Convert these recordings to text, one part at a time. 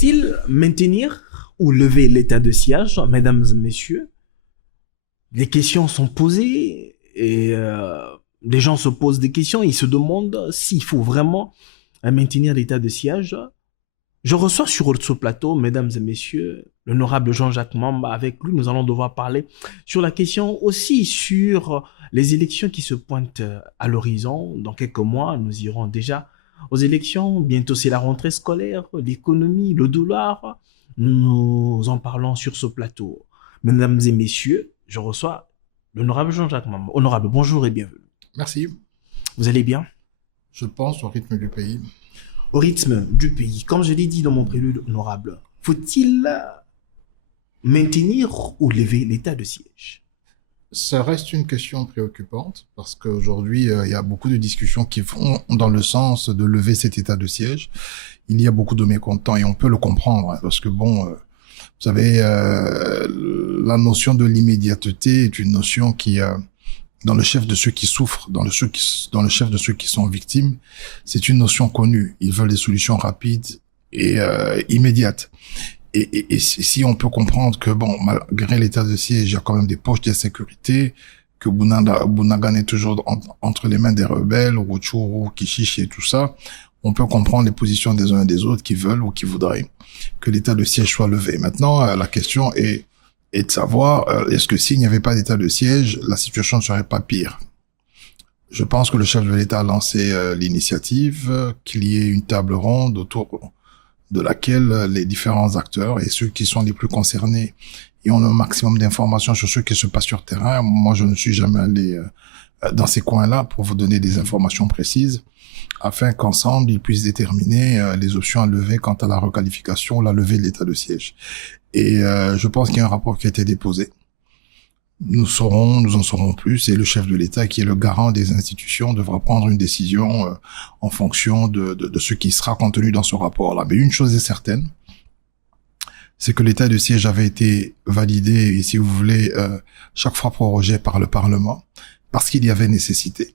Faut-il maintenir ou lever l'état de siège, mesdames et messieurs? Les questions sont posées et les gens se posent des questions. Ils se demandent s'il faut vraiment maintenir l'état de siège. Je reçois sur ce plateau, mesdames et messieurs, l'honorable Jean-Jacques Mamba. Avec lui, nous allons devoir parler sur la question aussi sur les élections qui se pointent à l'horizon. Dans quelques mois, nous irons déjà aux élections. Bientôt, c'est la rentrée scolaire, l'économie, le dollar. Nous en parlons sur ce plateau. Mesdames et messieurs, je reçois l'honorable Jean-Jacques Mamba. Honorable, bonjour et bienvenue. Merci. Vous allez bien? Je pense au rythme du pays. Au rythme du pays. Comme je l'ai dit dans mon prélude, honorable, faut-il maintenir ou lever l'état de siège? Ça reste une question préoccupante parce qu'aujourd'hui, il y a beaucoup de discussions qui vont dans le sens de lever cet état de siège. Il y a beaucoup de mécontents et on peut le comprendre parce que bon, vous savez, la notion de l'immédiateté est une notion qui dans le chef de ceux qui souffrent, dans le chef de ceux qui sont victimes, c'est une notion connue. Ils veulent des solutions rapides et immédiates. Et si on peut comprendre que bon, malgré l'état de siège, il y a quand même des poches d'insécurité, que Bunagana est toujours entre les mains des rebelles, Rutshuru, Kishishi et tout ça, on peut comprendre les positions des uns et des autres qui veulent ou qui voudraient que l'état de siège soit levé. Maintenant, la question est de savoir, est-ce que s'il n'y avait pas d'état de siège, la situation ne serait pas pire? Je pense que le chef de l'État a lancé l'initiative, qu'il y ait une table ronde autour de laquelle les différents acteurs et ceux qui sont les plus concernés ont le maximum d'informations sur ce qui se passe sur terrain. Moi, je ne suis jamais allé dans ces coins-là pour vous donner des informations précises, afin qu'ensemble, ils puissent déterminer les options à lever quant à la requalification, la levée de l'état de siège. Et je pense qu'il y a un rapport qui a été déposé. Nous en saurons plus, et le chef de l'État, qui est le garant des institutions, devra prendre une décision en fonction de ce qui sera contenu dans ce rapport-là. Mais une chose est certaine, c'est que l'état de siège avait été validé, et si vous voulez, chaque fois prorogé par le Parlement, parce qu'il y avait nécessité.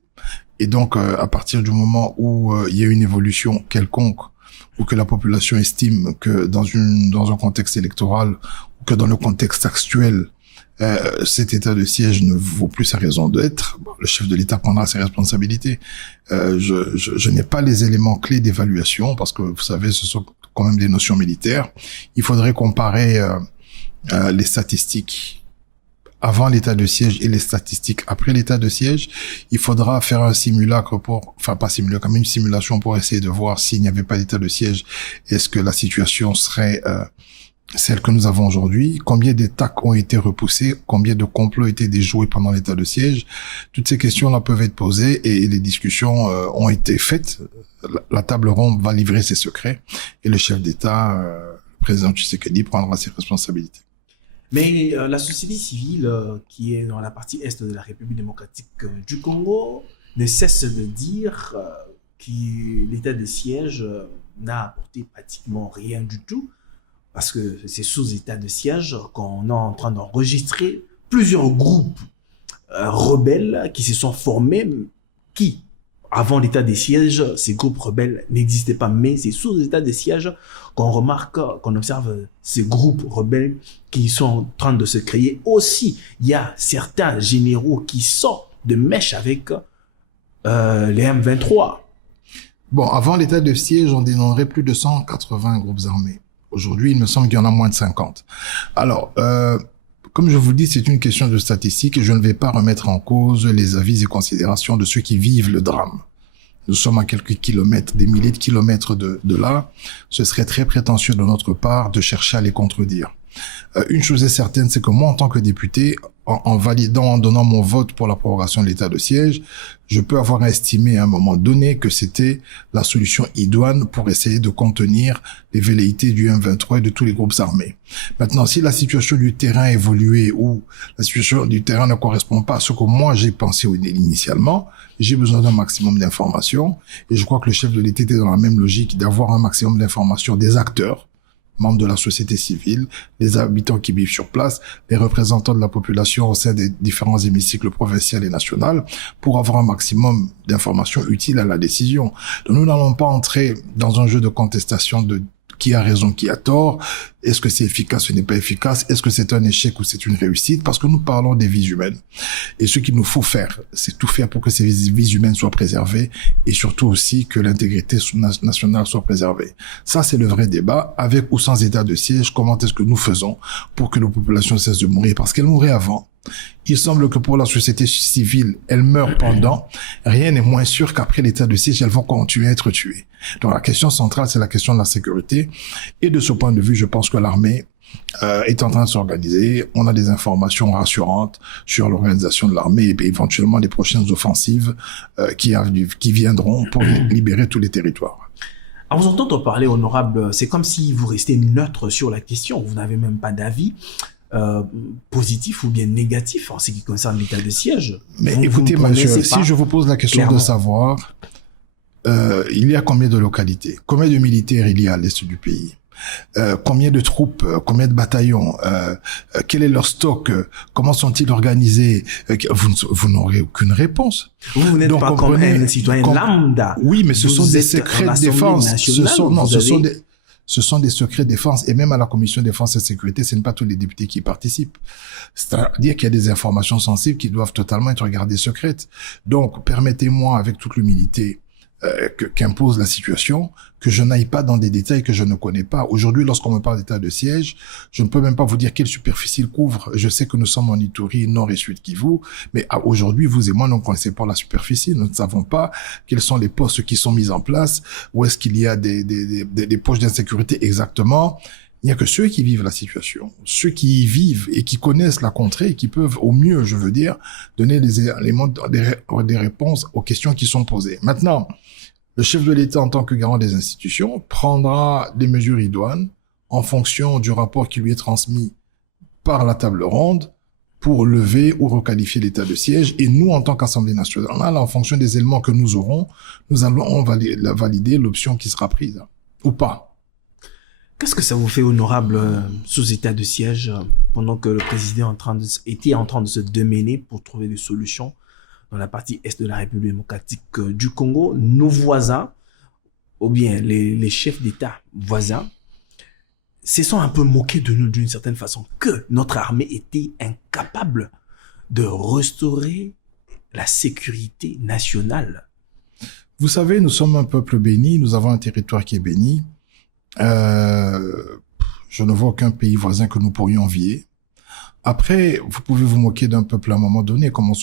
Et donc, à partir du moment où il y a une évolution quelconque, ou que la population estime que dans un contexte électoral, ou que dans le contexte actuel, cet état de siège ne vaut plus sa raison d'être, le chef de l'État prendra ses responsabilités. Je n'ai pas les éléments clés d'évaluation, parce que vous savez, ce sont quand même des notions militaires. Il faudrait comparer les statistiques avant l'état de siège et les statistiques après l'état de siège. Il faudra faire un simulacre une simulation pour essayer de voir s'il n'y avait pas d'état de siège, est-ce que la situation serait celle que nous avons aujourd'hui, combien d'attaques ont été repoussées, combien de complots ont été déjoués pendant l'état de siège. Toutes ces questions-là peuvent être posées et les discussions ont été faites. La table ronde va livrer ses secrets et le chef d'État, le président Tshisekedi, prendra ses responsabilités. Mais la société civile qui est dans la partie est de la République démocratique du Congo ne cesse de dire que l'état de siège n'a apporté pratiquement rien du tout, parce que c'est sous état de siège qu'on est en train d'enregistrer plusieurs groupes rebelles qui se sont formés, qui, avant l'état de siège, ces groupes rebelles n'existaient pas, mais c'est sous état de siège qu'on remarque, qu'on observe ces groupes rebelles qui sont en train de se créer. Aussi, il y a certains généraux qui sont de mèche avec les M23. Bon, avant l'état de siège, on dénombrait plus de 180 groupes armés. Aujourd'hui, il me semble qu'il y en a moins de 50. Alors, comme je vous le dis, c'est une question de statistique et je ne vais pas remettre en cause les avis et considérations de ceux qui vivent le drame. Nous sommes à quelques kilomètres, des milliers de kilomètres de là. Ce serait très prétentieux de notre part de chercher à les contredire. Une chose est certaine, c'est que moi, en tant que député, en donnant mon vote pour la prorogation de l'état de siège, je peux avoir estimé à un moment donné que c'était la solution idoine pour essayer de contenir les velléités du M23 et de tous les groupes armés. Maintenant, si la situation du terrain a évolué ou la situation du terrain ne correspond pas à ce que moi j'ai pensé initialement, j'ai besoin d'un maximum d'informations et je crois que le chef de l'État était dans la même logique d'avoir un maximum d'informations des acteurs, membres de la société civile, les habitants qui vivent sur place, les représentants de la population au sein des différents hémicycles provinciaux et nationaux, pour avoir un maximum d'informations utiles à la décision. Donc nous n'allons pas entrer dans un jeu de contestation de qui a raison, qui a tort, est-ce que c'est efficace ou n'est pas efficace, est-ce que c'est un échec ou c'est une réussite, parce que nous parlons des vies humaines. Et ce qu'il nous faut faire, c'est tout faire pour que ces vies humaines soient préservées et surtout aussi que l'intégrité nationale soit préservée. Ça, c'est le vrai débat. Avec ou sans état de siège, comment est-ce que nous faisons pour que nos populations cessent de mourir? Parce qu'elles mouraient avant. Il semble que pour la société civile, elles meurent pendant. Rien n'est moins sûr qu'après l'état de siège, elles vont continuer à être tuées. Donc la question centrale, c'est la question de la sécurité. Et de ce point de vue, je pense que l'armée est en train de s'organiser. On a des informations rassurantes sur l'organisation de l'armée et éventuellement les prochaines offensives qui viendront pour libérer tous les territoires. À vous entendre parler, honorable, c'est comme si vous restez neutre sur la question. Vous n'avez même pas d'avis positif ou bien négatif en ce qui concerne l'état de siège. Mais écoutez, monsieur, si je vous pose la question clairement de savoir, il y a combien de localités, combien de militaires il y a à l'est du pays, combien de troupes, combien de bataillons, quel est leur stock, comment sont-ils organisés, vous n'aurez aucune réponse. Vous n'êtes pas comme un citoyen lambda. Oui, mais ce sont des secrets de défense. Ce sont des secrets de défense. Et même à la commission défense et sécurité, ce n'est pas tous les députés qui participent. C'est-à-dire qu'il y a des informations sensibles qui doivent totalement être gardées secrètes. Donc, permettez-moi, avec toute l'humilité qu'impose la situation, que je n'aille pas dans des détails que je ne connais pas. Aujourd'hui, lorsqu'on me parle d'état de siège, je ne peux même pas vous dire quelle superficie il couvre. Je sais que nous sommes en Ituri, Nord et Sud Kivu, mais aujourd'hui, vous et moi, nous ne connaissons pas la superficie. Nous ne savons pas quels sont les postes qui sont mis en place, où est-ce qu'il y a des poches d'insécurité exactement. Il n'y a que ceux qui vivent la situation, ceux qui y vivent et qui connaissent la contrée et qui peuvent, au mieux, je veux dire, donner des éléments, des réponses aux questions qui sont posées. Maintenant, le chef de l'État, en tant que garant des institutions, prendra des mesures idoines en fonction du rapport qui lui est transmis par la table ronde pour lever ou requalifier l'état de siège. Et nous, en tant qu'Assemblée nationale, en fonction des éléments que nous aurons, nous allons valider l'option qui sera prise ou pas. Qu'est-ce que ça vous fait, honorable, sous état de siège, pendant que le président était en train de se démener pour trouver des solutions dans la partie est de la République démocratique du Congo? Nos voisins, ou bien les chefs d'État voisins, se sont un peu moqués de nous d'une certaine façon, que notre armée était incapable de restaurer la sécurité nationale. Vous savez, nous sommes un peuple béni, nous avons un territoire qui est béni. Je ne vois aucun pays voisin que nous pourrions envier. Après, vous pouvez vous moquer d'un peuple à un moment donné, comme on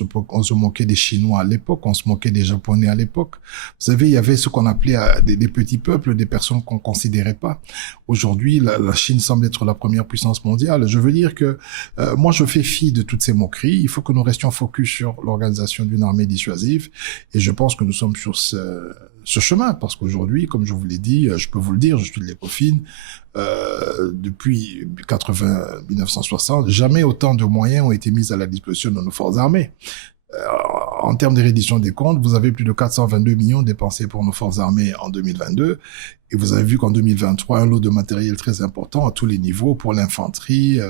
se moquait des Chinois à l'époque, on se moquait des Japonais à l'époque. Vous savez, il y avait ce qu'on appelait des petits peuples, des personnes qu'on considérait pas. Aujourd'hui, la Chine semble être la première puissance mondiale. Je veux dire que moi, je fais fi de toutes ces moqueries. Il faut que nous restions focus sur l'organisation d'une armée dissuasive. Et je pense que nous sommes sur ce chemin, parce qu'aujourd'hui, comme je vous l'ai dit, je peux vous le dire, je suis de l'Ecofin, depuis 1960, jamais autant de moyens ont été mis à la disposition de nos forces armées. En termes de reddition des comptes, vous avez plus de 422 millions dépensés pour nos forces armées en 2022, et vous avez vu qu'en 2023, un lot de matériel très important à tous les niveaux, pour l'infanterie,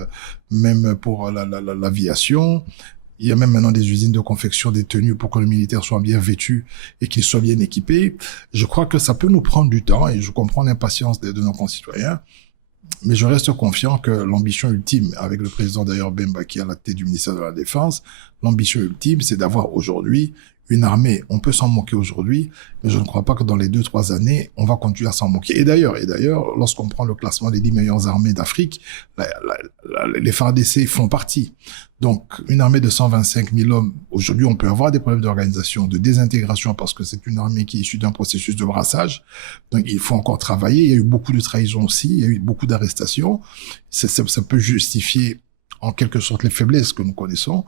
même pour l'aviation. Il y a même maintenant des usines de confection des tenues pour que le militaire soit bien vêtu et qu'il soit bien équipé. Je crois que ça peut nous prendre du temps et je comprends l'impatience de nos concitoyens. Mais je reste confiant que l'ambition ultime, avec le président d'ailleurs Bemba qui est à la tête du ministère de la Défense, l'ambition ultime, c'est d'avoir aujourd'hui une armée. On peut s'en moquer aujourd'hui, mais je ne crois pas que dans les 2-3 années, on va continuer à s'en moquer. Et d'ailleurs, lorsqu'on prend le classement des 10 meilleures armées d'Afrique, les FARDC font partie. Donc, une armée de 125 000 hommes, aujourd'hui, on peut avoir des problèmes d'organisation, de désintégration, parce que c'est une armée qui est issue d'un processus de brassage. Donc, il faut encore travailler. Il y a eu beaucoup de trahisons aussi. Il y a eu beaucoup d'arrestations. Ça peut justifier, en quelque sorte, les faiblesses que nous connaissons.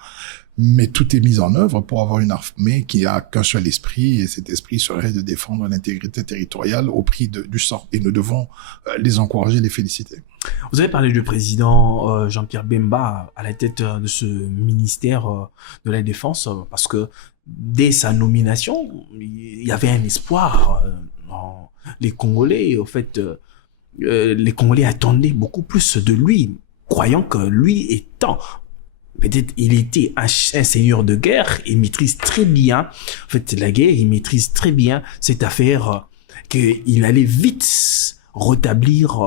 Mais tout est mis en œuvre pour avoir une armée qui a qu'un seul esprit, et cet esprit serait de défendre l'intégrité territoriale au prix du sang. Et nous devons les encourager, les féliciter. Vous avez parlé du président Jean-Pierre Bemba à la tête de ce ministère de la Défense, parce que dès sa nomination, il y avait un espoir dans les Congolais. Au fait, les Congolais attendaient beaucoup plus de lui, croyant que lui étant... Peut-être il était un seigneur de guerre, il maîtrise très bien, en fait, la guerre, il maîtrise très bien cette affaire, qu'il allait vite rétablir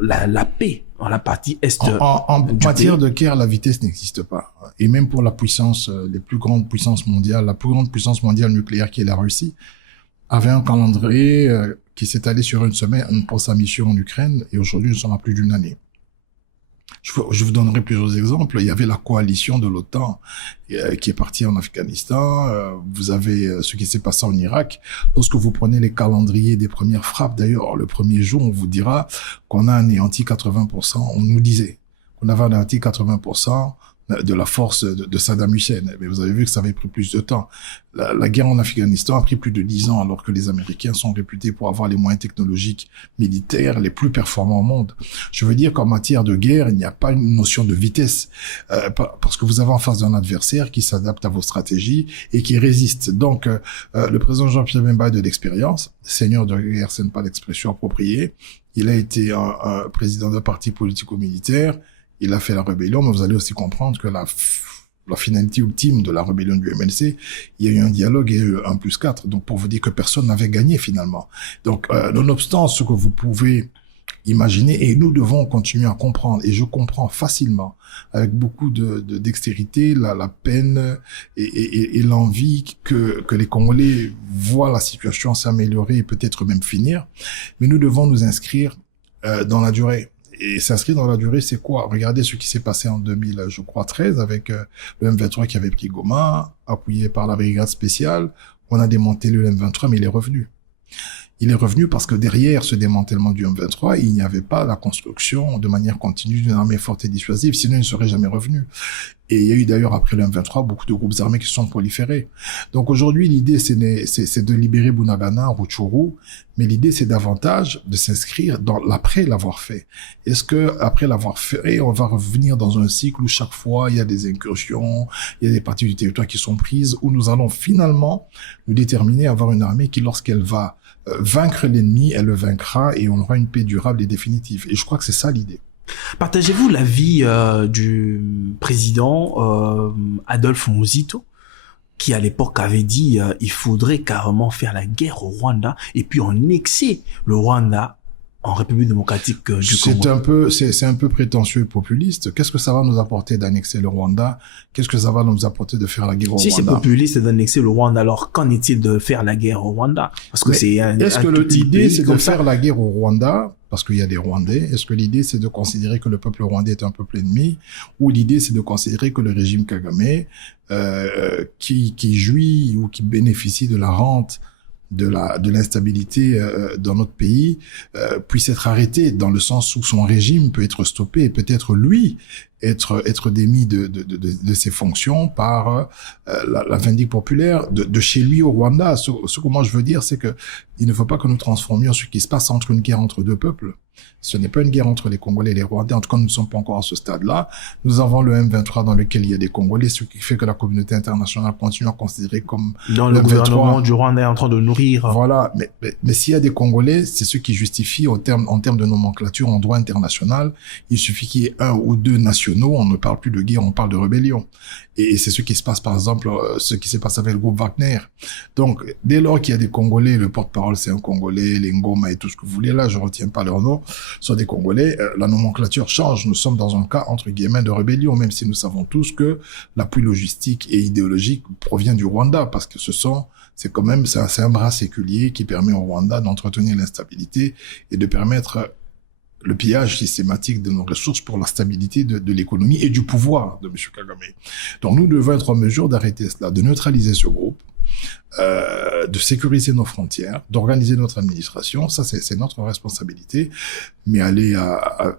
la paix dans la partie est En du matière pays. de guerre, la vitesse n'existe pas. Et même pour la puissance, les plus grandes puissances mondiales, la plus grande puissance mondiale nucléaire qui est la Russie, avait un calendrier qui s'étalait sur une semaine pour sa mission en Ukraine, et aujourd'hui nous sommes à plus d'une année. Je vous donnerai plusieurs exemples. Il y avait la coalition de l'OTAN qui est partie en Afghanistan. Vous avez ce qui s'est passé en Irak. Lorsque vous prenez les calendriers des premières frappes, d'ailleurs, le premier jour, on vous dira qu'on a anéanti 80%. On nous disait qu'on avait anéanti 80% de la force de Saddam Hussein. Mais vous avez vu que ça avait pris plus de temps. La guerre en Afghanistan a pris plus de 10 ans, alors que les Américains sont réputés pour avoir les moyens technologiques militaires les plus performants au monde. Je veux dire qu'en matière de guerre, il n'y a pas une notion de vitesse, parce que vous avez en face d'un adversaire qui s'adapte à vos stratégies et qui résiste. Donc, le président Jean-Pierre Bemba a de l'expérience. Seigneur de guerre, ce n'est pas l'expression appropriée. Il a été un président d'un parti politico-militaire. Il a fait la rébellion, mais vous allez aussi comprendre que la finalité ultime de la rébellion du MLC, il y a eu un dialogue et 1+4. Donc, pour vous dire que personne n'avait gagné finalement. Donc, nonobstant ce que vous pouvez imaginer, et nous devons continuer à comprendre, et je comprends facilement, avec beaucoup de dextérité, la peine et l'envie que les Congolais voient la situation s'améliorer et peut-être même finir. Mais nous devons nous inscrire dans la durée. Et s'inscrire dans la durée, c'est quoi? Regardez ce qui s'est passé en 2013 avec le M23 qui avait pris Goma, appuyé par la brigade spéciale. On a démantelé le M23, mais il est revenu. Il est revenu parce que derrière ce démantèlement du M23, il n'y avait pas la construction de manière continue d'une armée forte et dissuasive, sinon il ne serait jamais revenu. Et il y a eu d'ailleurs, après le M23, beaucoup de groupes armés qui se sont proliférés. Donc aujourd'hui, l'idée, c'est de libérer Bunagana, Rutshuru, mais l'idée, c'est davantage de s'inscrire dans l'après l'avoir fait. Est-ce que après l'avoir fait, on va revenir dans un cycle où chaque fois, il y a des incursions, il y a des parties du territoire qui sont prises, où nous allons finalement nous déterminer à avoir une armée qui, lorsqu'elle va vaincre l'ennemi, elle le vaincra et on aura une paix durable et définitive. Et je crois que c'est ça l'idée. Partagez-vous l'avis du président Adolphe Muzito, qui à l'époque avait dit il faudrait carrément faire la guerre au Rwanda et puis annexer le Rwanda en République démocratique du Congo. C'est un peu prétentieux et populiste. Qu'est-ce que ça va nous apporter d'annexer le Rwanda? Qu'est-ce que ça va nous apporter de faire la guerre au Rwanda? Si c'est populiste d'annexer le Rwanda, alors qu'en est-il de faire la guerre au Rwanda? Parce que est-ce que l'idée c'est de faire la guerre au Rwanda parce qu'il y a des Rwandais? Est-ce que l'idée c'est de considérer que le peuple rwandais est un peuple ennemi, ou l'idée c'est de considérer que le régime Kagame qui jouit ou qui bénéficie de la rente de l'instabilité dans notre pays puisse être arrêté, dans le sens où son régime peut être stoppé et peut-être lui être démis de ses fonctions par la vindicte populaire de chez lui au Rwanda. Ce que moi je veux dire, c'est que il ne faut pas que nous transformions ce qui se passe entre une guerre entre deux peuples. Ce n'est pas une guerre entre les Congolais et les Rwandais. En tout cas, nous ne sommes pas encore à ce stade-là. Nous avons le M23 dans lequel il y a des Congolais, ce qui fait que la communauté internationale continue à considérer comme dans le gouvernement du Rwanda est en train de nourrir. Voilà. Mais s'il y a des Congolais, c'est ce qui justifie en termes de nomenclature en droit international. Il suffit qu'il y ait un ou deux nationaux. On ne parle plus de guerre, on parle de rébellion. Et c'est ce qui se passe, par exemple, ce qui s'est passé avec le groupe Wagner. Donc, dès lors qu'il y a des Congolais, le porte-parole c'est un Congolais, les Ngoma et tout ce que vous voulez, là, je retiens pas leur nom, sont des Congolais, la nomenclature change. Nous sommes dans un cas, entre guillemets, de rébellion, même si nous savons tous que l'appui logistique et idéologique provient du Rwanda, parce que c'est un bras séculier qui permet au Rwanda d'entretenir l'instabilité et de permettre le pillage systématique de nos ressources pour la stabilité de l'économie et du pouvoir de M. Kagame. Donc nous devons être en mesure d'arrêter cela, de neutraliser ce groupe, de sécuriser nos frontières, d'organiser notre administration. Ça, c'est notre responsabilité. Mais aller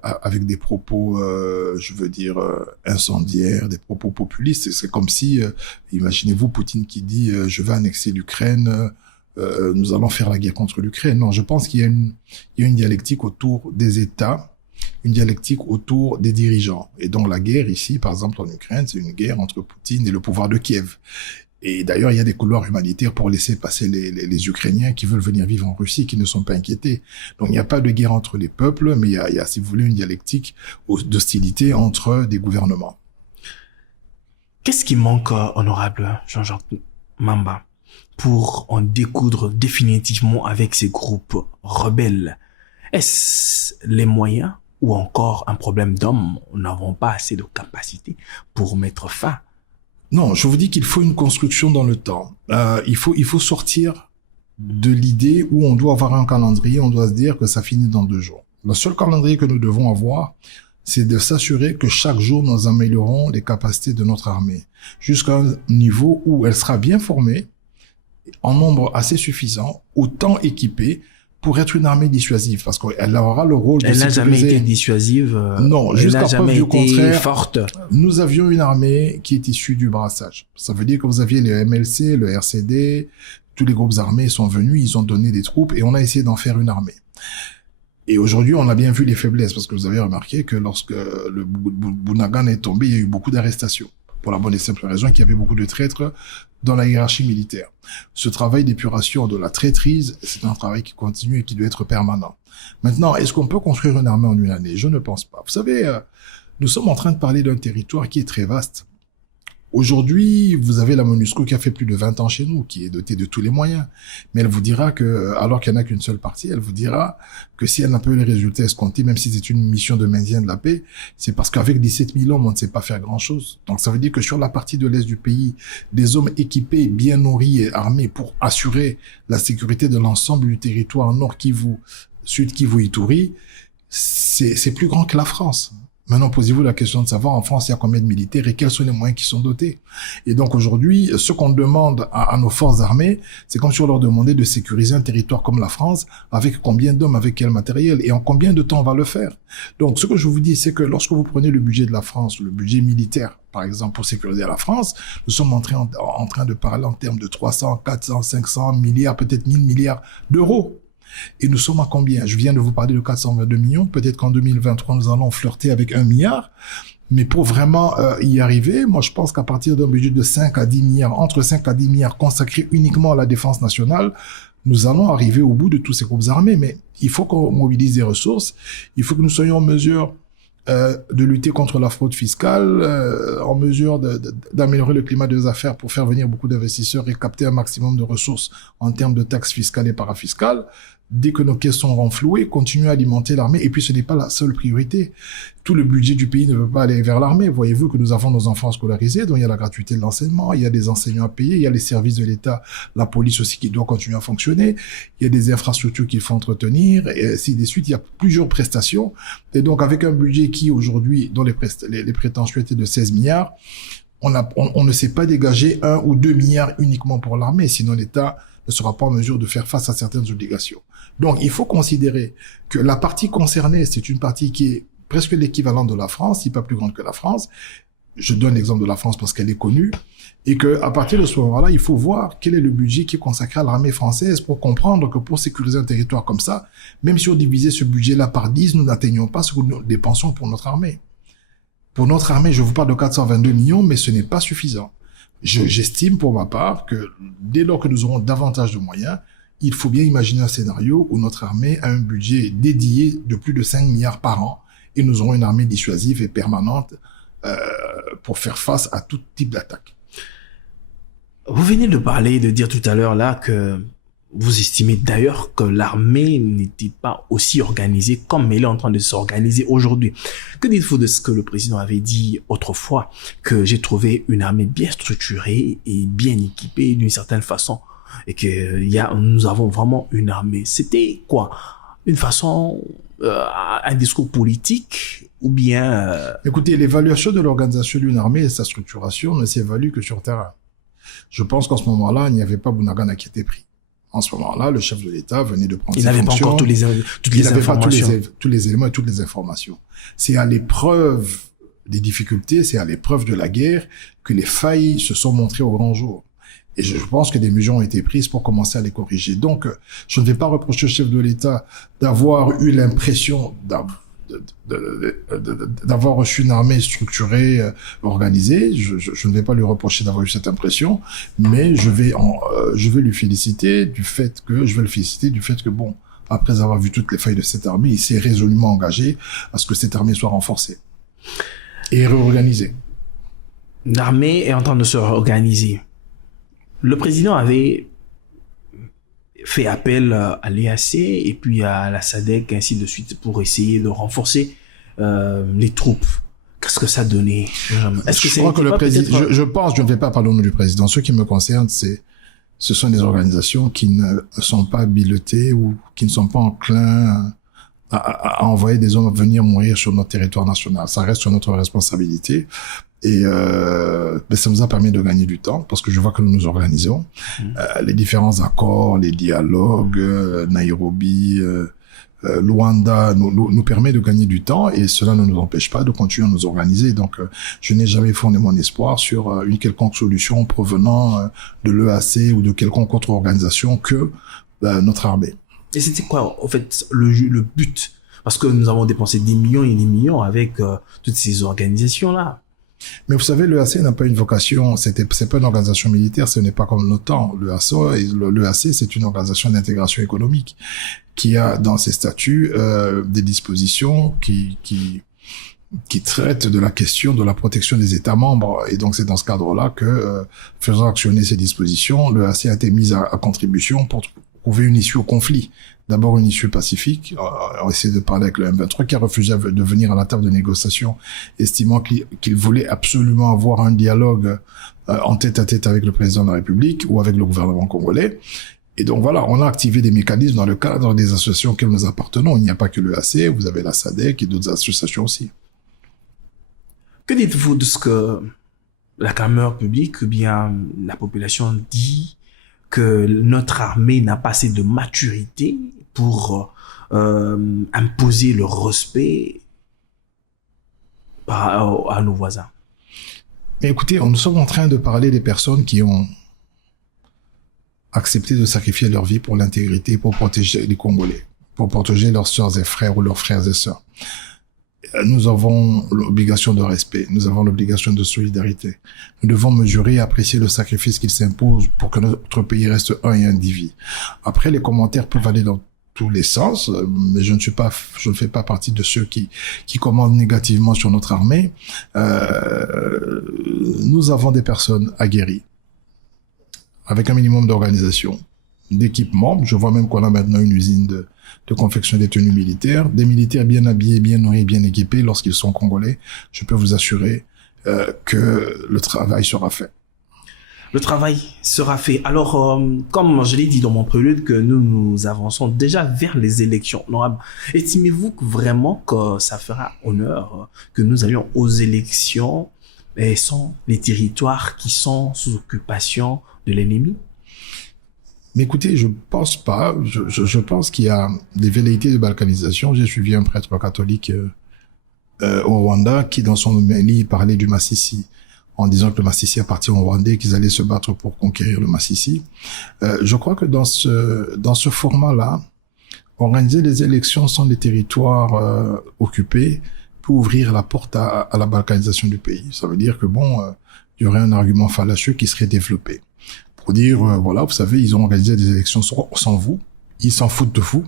avec des propos, je veux dire, incendiaires, des propos populistes, c'est comme si, imaginez-vous Poutine qui dit je vais annexer l'Ukraine, nous allons faire la guerre contre l'Ukraine. Non, je pense qu'il y a une dialectique autour des États, une dialectique autour des dirigeants. Et donc la guerre ici, par exemple en Ukraine, c'est une guerre entre Poutine et le pouvoir de Kiev. Et d'ailleurs, il y a des couloirs humanitaires pour laisser passer les Ukrainiens qui veulent venir vivre en Russie, qui ne sont pas inquiétés. Donc il n'y a pas de guerre entre les peuples, mais il y a, si vous voulez, une dialectique d'hostilité entre des gouvernements. Qu'est-ce qui manque, honorable Jean-Jacques Mamba, pour en découdre définitivement avec ces groupes rebelles? Est-ce les moyens ou encore un problème d'homme? Nous n'avons pas assez de capacité pour mettre fin. Non, je vous dis qu'il faut une construction dans le temps. Il faut sortir de l'idée où on doit avoir un calendrier, on doit se dire que ça finit dans 2 jours. Le seul calendrier que nous devons avoir, c'est de s'assurer que chaque jour, nous améliorons les capacités de notre armée jusqu'à un niveau où elle sera bien formée, en nombre assez suffisant, autant équipée pour être une armée dissuasive, parce qu'elle aura le rôle de Elle n'a jamais sécuriser. été dissuasive. Non, Elle jusqu'à n'a preuve jamais du été contraire. forte. Nous avions une armée qui est issue du brassage. Ça veut dire que vous aviez le MLC, le RCD, tous les groupes armés sont venus, ils ont donné des troupes et on a essayé d'en faire une armée. Et aujourd'hui, on a bien vu les faiblesses, parce que vous avez remarqué que lorsque le Bounagan est tombé, il y a eu beaucoup d'arrestations. Pour la bonne et simple raison qu'il y avait beaucoup de traîtres dans la hiérarchie militaire. Ce travail d'épuration de la traîtrise, c'est un travail qui continue et qui doit être permanent. Maintenant, est-ce qu'on peut construire une armée en une année? Je ne pense pas. Vous savez, nous sommes en train de parler d'un territoire qui est très vaste. Aujourd'hui, vous avez la MONUSCO qui a fait plus de 20 ans chez nous, qui est dotée de tous les moyens. Mais elle vous dira que, alors qu'il n'y en a qu'une seule partie, elle vous dira que si elle n'a pas eu les résultats escomptés, même si c'est une mission de maintien de la paix, c'est parce qu'avec 17 000 hommes, on ne sait pas faire grand chose. Donc ça veut dire que sur la partie de l'Est du pays, des hommes équipés, bien nourris et armés pour assurer la sécurité de l'ensemble du territoire Nord Kivu, Sud Kivu, Ituri, c'est plus grand que la France. Maintenant, posez-vous la question de savoir, en France, il y a combien de militaires et quels sont les moyens qui sont dotés. Et donc, aujourd'hui, ce qu'on demande à nos forces armées, c'est comme si on leur demandait de sécuriser un territoire comme la France, avec combien d'hommes, avec quel matériel, et en combien de temps on va le faire. Donc, ce que je vous dis, c'est que lorsque vous prenez le budget de la France, le budget militaire, par exemple, pour sécuriser la France, nous sommes en train de parler en termes de 300, 400, 500 milliards, peut-être 1000 milliards d'euros. Et nous sommes à combien? Je viens de vous parler de 422 millions. Peut-être qu'en 2023, nous allons flirter avec 1 milliard. Mais pour vraiment y arriver, moi, je pense qu'à partir d'un budget de 5 à 10 milliards, entre 5 à 10 milliards consacrés uniquement à la défense nationale, nous allons arriver au bout de tous ces groupes armés. Mais il faut qu'on mobilise des ressources. Il faut que nous soyons en mesure de lutter contre la fraude fiscale, en mesure d'améliorer le climat des affaires pour faire venir beaucoup d'investisseurs et capter un maximum de ressources en termes de taxes fiscales et parafiscales. Dès que nos caisses sont renflouées, continuer à alimenter l'armée. Et puis, ce n'est pas la seule priorité. Tout le budget du pays ne veut pas aller vers l'armée. Voyez-vous que nous avons nos enfants scolarisés, donc il y a la gratuité de l'enseignement, il y a des enseignants à payer, il y a les services de l'État, la police aussi qui doit continuer à fonctionner, il y a des infrastructures qu'il faut entretenir, et ainsi de suite. Il y a plusieurs prestations. Et donc, avec un budget qui, aujourd'hui, dont les prétentions étaient de 16 milliards, on ne sait pas dégager 1 ou 2 milliards uniquement pour l'armée, sinon l'État ne sera pas en mesure de faire face à certaines obligations. Donc, il faut considérer que la partie concernée, c'est une partie qui est presque l'équivalent de la France, si pas plus grande que la France. Je donne l'exemple de la France parce qu'elle est connue. Et que, à partir de ce moment-là, il faut voir quel est le budget qui est consacré à l'armée française pour comprendre que pour sécuriser un territoire comme ça, même si on divisait ce budget-là par 10, nous n'atteignons pas ce que nous dépensons pour notre armée. Pour notre armée, je vous parle de 422 millions, mais ce n'est pas suffisant. J'estime pour ma part que dès lors que nous aurons davantage de moyens, il faut bien imaginer un scénario où notre armée a un budget dédié de plus de 5 milliards par an et nous aurons une armée dissuasive et permanente pour faire face à tout type d'attaque. Vous venez de parler, de dire tout à l'heure là que vous estimez d'ailleurs que l'armée n'était pas aussi organisée comme elle est en train de s'organiser aujourd'hui. Que dites-vous de ce que le président avait dit autrefois, que j'ai trouvé une armée bien structurée et bien équipée d'une certaine façon, et que nous avons vraiment une armée? C'était quoi? Une façon, un discours politique ou bien... Écoutez, l'évaluation de l'organisation d'une armée et sa structuration ne s'évalue que sur terrain. Je pense qu'en ce moment-là, il n'y avait pas Bounagana qui était pris. En ce moment-là, le chef de l'État venait de prendre ses fonctions. Il n'avait pas encore toutes les informations. Il n'avait pas tous les éléments et toutes les informations. C'est à l'épreuve des difficultés, c'est à l'épreuve de la guerre que les failles se sont montrées au grand jour. Et je pense que des mesures ont été prises pour commencer à les corriger. Donc, je ne vais pas reprocher au chef de l'État d'avoir eu l'impression d'avoir reçu une armée structurée, organisée. Je ne vais pas lui reprocher d'avoir eu cette impression, mais je vais lui féliciter du fait que, bon, après avoir vu toutes les failles de cette armée, il s'est résolument engagé à ce que cette armée soit renforcée et réorganisée. L'armée est en train de se réorganiser. Le président avait fait appel à l'EAC et puis à la SADC, ainsi de suite, pour essayer de renforcer les troupes. Qu'est-ce que ça donnait? Est-ce que je crois que le président, je pense, je ne vais pas parler au nom du président. Ce qui me concerne, ce sont des organisations qui ne sont pas habilitées ou qui ne sont pas enclins à envoyer des hommes venir mourir sur notre territoire national. Ça reste sur notre responsabilité. Et ça nous a permis de gagner du temps parce que je vois que nous nous organisons. Les différents accords, les dialogues, Nairobi, Luanda nous permet de gagner du temps et cela ne nous empêche pas de continuer à nous organiser. Donc, je n'ai jamais fondé mon espoir sur une quelconque solution provenant de l'EAC ou de quelconque autre organisation que notre armée. Et c'était quoi, en fait, le but? Parce que nous avons dépensé des millions et des millions avec toutes ces organisations-là. Mais vous savez, l'EAC n'a pas une vocation, c'est pas une organisation militaire, ce n'est pas comme l'OTAN. L'EAC, c'est une organisation d'intégration économique qui a dans ses statuts des dispositions qui traitent de la question de la protection des États membres. Et donc, c'est dans ce cadre-là que, faisant actionner ces dispositions, l'EAC a été mise à contribution pour trouver une issue au conflit. D'abord une issue pacifique. On a essayé de parler avec le M23 qui a refusé de venir à la table de négociation, estimant qu'il voulait absolument avoir un dialogue en tête-à-tête avec le président de la République ou avec le gouvernement congolais. Et donc voilà, on a activé des mécanismes dans le cadre des associations auxquelles nous appartenons. Il n'y a pas que le l'EAC, vous avez la SADC et d'autres associations aussi. Que dites-vous de ce que la clameur publique ou bien la population dit que notre armée n'a pas assez de maturité pour imposer le respect à nos voisins? Mais écoutez, nous sommes en train de parler des personnes qui ont accepté de sacrifier leur vie pour l'intégrité, pour protéger les Congolais, pour protéger leurs sœurs et frères ou leurs frères et sœurs. Nous avons l'obligation de respect, nous avons l'obligation de solidarité. Nous devons mesurer et apprécier le sacrifice qu'il s'impose pour que notre pays reste un et indivis. Après, les commentaires peuvent aller dans tous les sens, mais je ne fais pas partie de ceux qui commandent négativement sur notre armée. Nous avons des personnes aguerries, avec un minimum d'organisation, d'équipement. Je vois même qu'on a maintenant une usine de confection des tenues militaires, des militaires bien habillés, bien nourris, bien équipés lorsqu'ils sont congolais. Je peux vous assurer que le travail sera fait. Le travail sera fait. Alors, comme je l'ai dit dans mon prélude, que nous avançons déjà vers les élections. Estimez-vous vraiment que ça fera honneur que nous allions aux élections et sans les territoires qui sont sous occupation de l'ennemi? Mais écoutez, je pense pas. Je pense qu'il y a des velléités de balkanisation. J'ai suivi un prêtre catholique au Rwanda qui, dans son homélie, parlait du Massissi, en disant que le Massissi appartient aux Rwandais, qu'ils allaient se battre pour conquérir le Massissi. Je crois que dans ce format-là, organiser des élections sans les territoires occupés peut ouvrir la porte à la balkanisation du pays. Ça veut dire que il y aurait un argument fallacieux qui serait développé. Pour dire, voilà, vous savez, ils ont organisé des élections sans vous, ils s'en foutent de vous,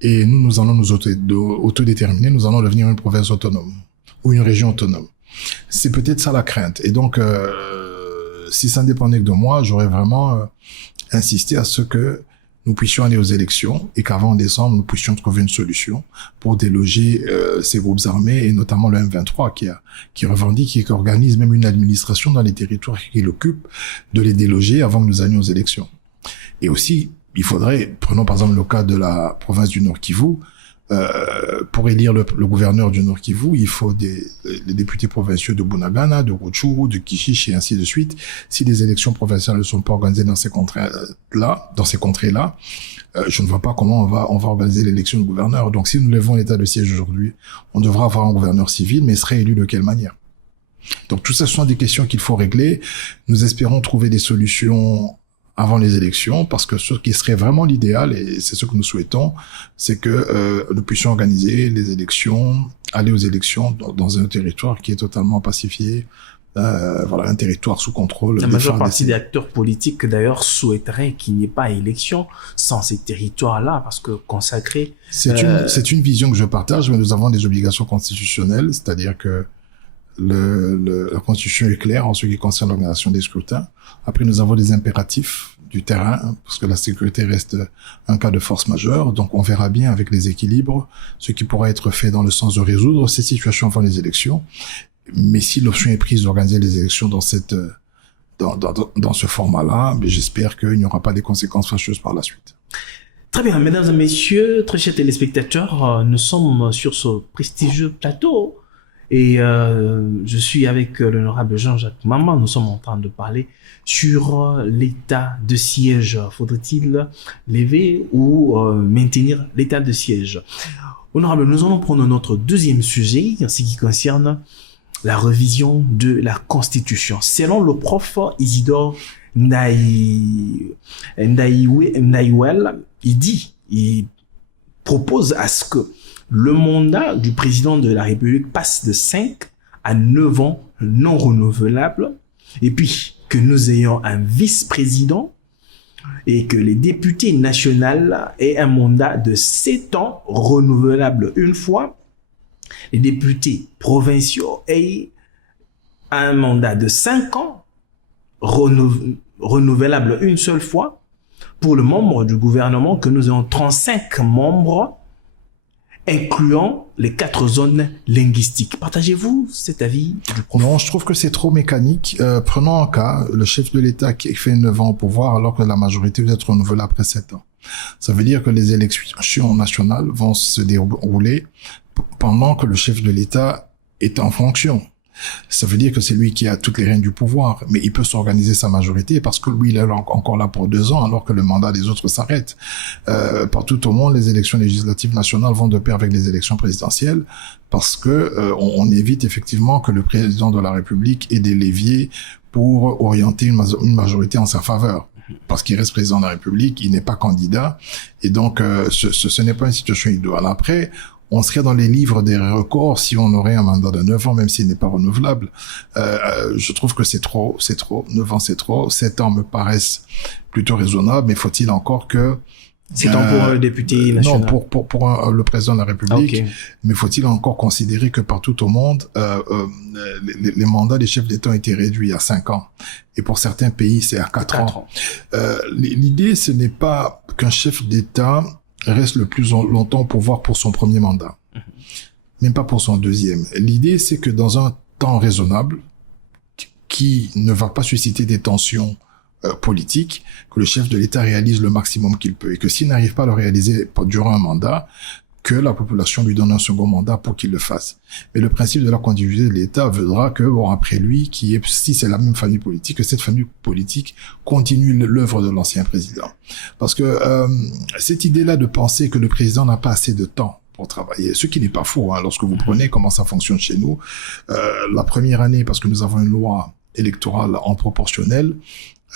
et nous allons nous autodéterminer, nous allons devenir une province autonome, ou une région autonome. C'est peut-être ça la crainte. Et donc, si ça ne dépendait que de moi, j'aurais vraiment insisté à ce que nous puissions aller aux élections et qu'avant décembre, nous puissions trouver une solution pour déloger ces groupes armés et notamment le M23 qui revendique et qui organise même une administration dans les territoires qu'il occupe, de les déloger avant que nous allions aux élections. Et aussi, il faudrait, prenons par exemple le cas de la province du Nord Kivu, pour élire le gouverneur du Nord Kivu, il faut les députés provinciaux de Bunagana, de Rutshuru, de Kishish et ainsi de suite. Si les élections provinciales ne sont pas organisées dans ces contrées-là, je ne vois pas comment on va organiser l'élection du gouverneur. Donc, si nous levons l'état de siège aujourd'hui, on devra avoir un gouverneur civil, mais il serait élu de quelle manière? Donc, tout ça, ce sont des questions qu'il faut régler. Nous espérons trouver des solutions avant les élections, parce que ce qui serait vraiment l'idéal, et c'est ce que nous souhaitons, c'est que nous puissions organiser les élections, aller aux élections dans un territoire qui est totalement pacifié, voilà, un territoire sous contrôle. La majeure partie des acteurs politiques, d'ailleurs, souhaiteraient qu'il n'y ait pas élection sans ces territoires-là, parce que consacrer... C'est une vision que je partage, mais nous avons des obligations constitutionnelles, c'est-à-dire que la Constitution est claire en ce qui concerne l'organisation des scrutins. Après, nous avons des impératifs du terrain, parce que la sécurité reste un cas de force majeure. Donc, on verra bien avec les équilibres ce qui pourra être fait dans le sens de résoudre ces situations avant les élections. Mais si l'option est prise d'organiser les élections dans ce format-là, j'espère qu'il n'y aura pas des conséquences fâcheuses par la suite. Très bien, mesdames et messieurs, très chers téléspectateurs, nous sommes sur ce prestigieux plateau et je suis avec l'honorable Jean-Jacques Mama. Nous sommes en train de parler sur l'état de siège. Faudrait-il lever ou maintenir l'état de siège? Honorable, nous allons prendre notre deuxième sujet, en ce qui concerne la révision de la Constitution. Selon le prof Isidore Ndaïwel, il propose à ce que le mandat du président de la République passe de 5 à 9 ans non renouvelables, et puis que nous ayons un vice-président et que les députés nationaux aient un mandat de 7 ans renouvelable une fois, les députés provinciaux aient un mandat de 5 ans renouvelable une seule fois. Pour le membre du gouvernement, que nous ayons 35 membres, incluant les 4 zones linguistiques. Partagez-vous cet avis du prof? Non, je trouve que c'est trop mécanique. Prenons un cas, le chef de l'État qui fait 9 ans au pouvoir alors que la majorité doit être renouvelée après 7 ans. Ça veut dire que les élections nationales vont se dérouler pendant que le chef de l'État est en fonction. Ça veut dire que c'est lui qui a toutes les rênes du pouvoir, mais il peut s'organiser sa majorité parce que lui, il est encore là pour 2 ans alors que le mandat des autres s'arrête. Partout au monde, les élections législatives nationales vont de pair avec les élections présidentielles parce que on évite effectivement que le président de la République ait des leviers pour orienter une majorité en sa faveur. Parce qu'il reste président de la République, il n'est pas candidat, et donc ce n'est pas une situation idéale. Après, on serait dans les livres des records si on aurait un mandat de 9 ans, même s'il n'est pas renouvelable. Je trouve que c'est trop. 9 ans, c'est trop. 7 ans me paraissent plutôt raisonnables, mais faut-il encore que... C'est temps pour le député national. Non, pour le président de la République. Okay. Mais faut-il encore considérer que partout au monde, les mandats des chefs d'État ont été réduits à 5 ans. Et pour certains pays, c'est à 4 ans. L'idée, ce n'est pas qu'un chef d'État reste le plus longtemps au pouvoir pour son premier mandat. Même pas pour son deuxième. L'idée, c'est que dans un temps raisonnable, qui ne va pas susciter des tensions politique, que le chef de l'État réalise le maximum qu'il peut et que s'il n'arrive pas à le réaliser durant un mandat, que la population lui donne un second mandat pour qu'il le fasse. Mais le principe de la continuité de l'État voudra que, bon, après lui, si c'est la même famille politique, que cette famille politique continue l'œuvre de l'ancien président. Parce que cette idée-là de penser que le président n'a pas assez de temps pour travailler, ce qui n'est pas faux, hein, lorsque vous prenez comment ça fonctionne chez nous, la première année, parce que nous avons une loi électorale en proportionnel,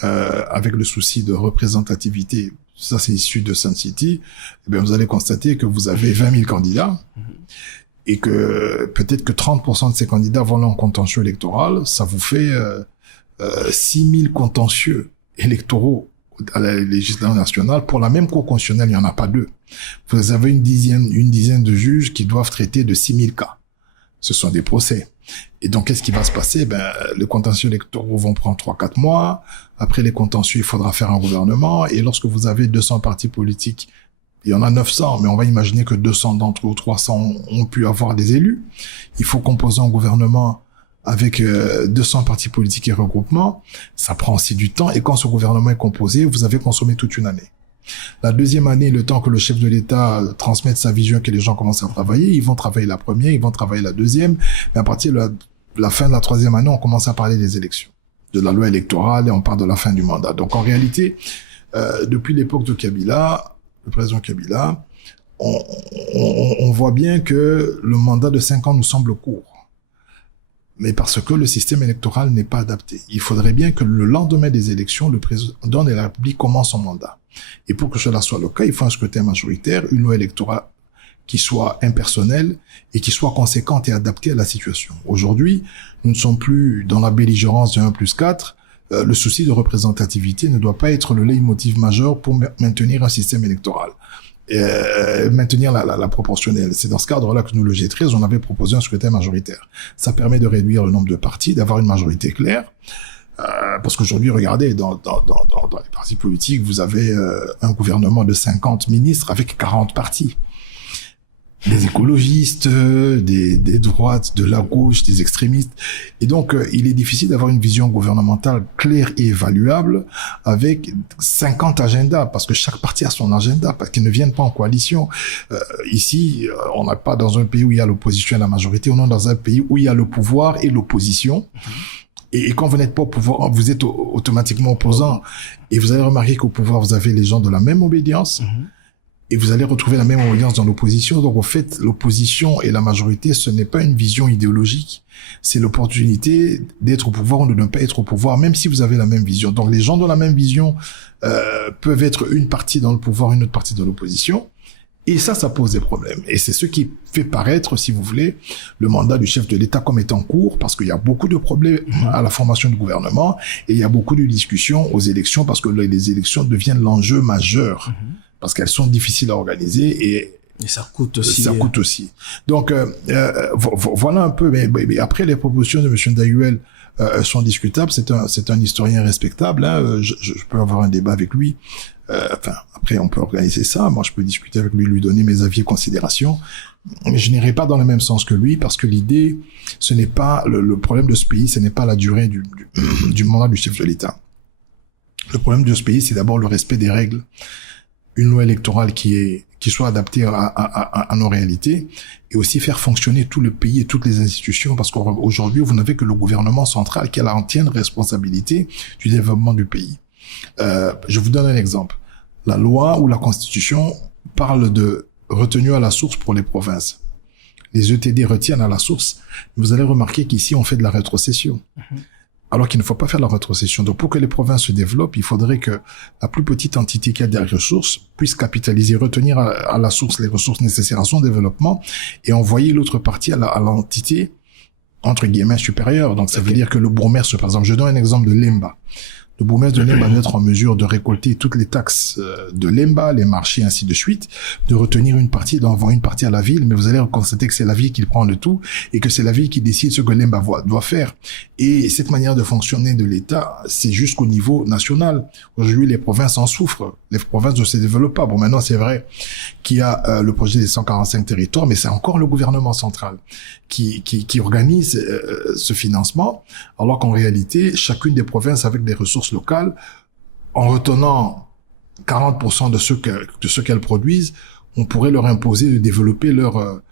avec le souci de représentativité, ça c'est issu de Sun City, eh bien vous allez constater que vous avez 20 000 candidats et que peut-être que 30% de ces candidats vont aller en contentieux électoral, ça vous fait 6 000 contentieux électoraux à la législature nationale. Pour la même cour constitutionnelle, il n'y en a pas 2. Vous avez une dizaine de juges qui doivent traiter de 6 000 cas. Ce sont des procès. Et donc, qu'est-ce qui va se passer? Les contentieux électoraux vont prendre 3-4 mois. Après les contentieux, il faudra faire un gouvernement. Et lorsque vous avez 200 partis politiques, il y en a 900, mais on va imaginer que 200 d'entre eux ou 300 ont pu avoir des élus. Il faut composer un gouvernement avec 200 partis politiques et regroupements. Ça prend aussi du temps. Et quand ce gouvernement est composé, vous avez consommé toute une année. La deuxième année, le temps que le chef de l'État transmette sa vision, que les gens commencent à travailler, ils vont travailler la première, ils vont travailler la deuxième, mais à partir de la fin de la troisième année, on commence à parler des élections, de la loi électorale, et on parle de la fin du mandat. Donc en réalité, depuis l'époque de Kabila, le président Kabila, on voit bien que le mandat de 5 ans nous semble court. Mais parce que le système électoral n'est pas adapté. Il faudrait bien que le lendemain des élections, le président de la République commence son mandat. Et pour que cela soit le cas, il faut un scrutin majoritaire, une loi électorale qui soit impersonnelle et qui soit conséquente et adaptée à la situation. Aujourd'hui, nous ne sommes plus dans la belligérance de 1+4. Le souci de représentativité ne doit pas être le leitmotiv majeur pour maintenir un système électoral. Maintenir la proportionnelle. C'est dans ce cadre-là que nous, le G13, on avait proposé un scrutin majoritaire. Ça permet de réduire le nombre de partis, d'avoir une majorité claire. Parce qu'aujourd'hui, regardez, dans les partis politiques, vous avez un gouvernement de 50 ministres avec 40 partis. Des écologistes, des droites, de la gauche, des extrémistes. Et donc, il est difficile d'avoir une vision gouvernementale claire et évaluable avec 50 agendas, parce que chaque parti a son agenda, parce qu'ils ne viennent pas en coalition. Ici, on n'est pas dans un pays où il y a l'opposition et la majorité, on est dans un pays où il y a le pouvoir et l'opposition. Et quand vous n'êtes pas au pouvoir, vous êtes automatiquement opposant. Et vous allez remarquer qu'au pouvoir, vous avez les gens de la même obédience. Et vous allez retrouver la même audience dans l'opposition. Donc, en fait, l'opposition et la majorité, ce n'est pas une vision idéologique. C'est l'opportunité d'être au pouvoir ou de ne pas être au pouvoir, même si vous avez la même vision. Donc, les gens dans la même vision peuvent être une partie dans le pouvoir, une autre partie dans l'opposition. Et ça pose des problèmes. Et c'est ce qui fait paraître, si vous voulez, le mandat du chef de l'État comme étant court, parce qu'il y a beaucoup de problèmes à la formation du gouvernement, et il y a beaucoup de discussions aux élections, parce que les élections deviennent l'enjeu majeur. Parce qu'elles sont difficiles à organiser et ça coûte aussi. Ça coûte aussi. Donc, voilà un peu. Mais après, les propositions de M. Ndayuel sont discutables. C'est un historien respectable. Hein. Je peux avoir un débat avec lui. Après, on peut organiser ça. Moi, je peux discuter avec lui donner mes avis et considérations. Mais je n'irai pas dans le même sens que lui, parce que l'idée, ce n'est pas le problème de ce pays, ce n'est pas la durée du mandat du chef de l'État. Le problème de ce pays, c'est d'abord le respect des règles. Une loi électorale qui soit adaptée à nos réalités, et aussi faire fonctionner tout le pays et toutes les institutions, parce qu'aujourd'hui, vous n'avez que le gouvernement central qui a la entière responsabilité du développement du pays. Je vous donne un exemple. La loi ou la Constitution parle de retenue à la source pour les provinces. Les ETD retiennent à la source. Vous allez remarquer qu'ici, on fait de la rétrocession. Alors qu'il ne faut pas faire la rétrocession. Donc, pour que les provinces se développent, il faudrait que la plus petite entité qui a des ressources puisse capitaliser, retenir à la source les ressources nécessaires à son développement et envoyer l'autre partie à l'entité, entre guillemets, supérieure. Donc, ça veut dire que le bourgmestre, par exemple, je donne un exemple de Lemba. Le bourgmestre de Lemba doit être en mesure de récolter toutes les taxes de Lemba, les marchés, ainsi de suite, de retenir une partie, d'envoyer une partie à la ville, mais vous allez constater que c'est la ville qui prend le tout et que c'est la ville qui décide ce que Lemba doit faire. Et cette manière de fonctionner de l'État, c'est jusqu'au niveau national. Aujourd'hui, les provinces en souffrent. Les provinces ne se développent pas. Bon, maintenant, c'est vrai qu'il y a le projet des 145 territoires, mais c'est encore le gouvernement central qui organise ce financement, alors qu'en réalité, chacune des provinces avec des ressources locales, en retenant 40% de ce qu'elles produisent, on pourrait leur imposer de développer leur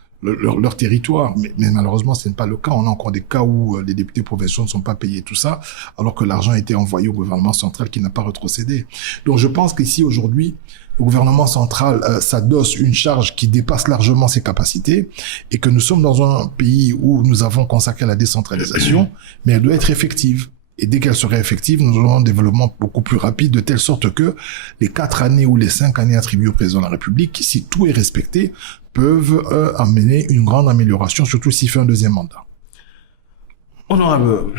territoire. Mais malheureusement, ce n'est pas le cas. On a encore des cas où les députés provinciaux ne sont pas payés tout ça, alors que l'argent a été envoyé au gouvernement central qui n'a pas rétrocédé. Donc je pense qu'ici, aujourd'hui, le gouvernement central s'adosse une charge qui dépasse largement ses capacités et que nous sommes dans un pays où nous avons consacré la décentralisation, mais elle doit être effective. Et dès qu'elle serait effective, nous aurons un développement beaucoup plus rapide, de telle sorte que les 4 années ou les 5 années attribuées au président de la République, si tout est respecté, peuvent amener une grande amélioration, surtout s'il fait un deuxième mandat. Honorable,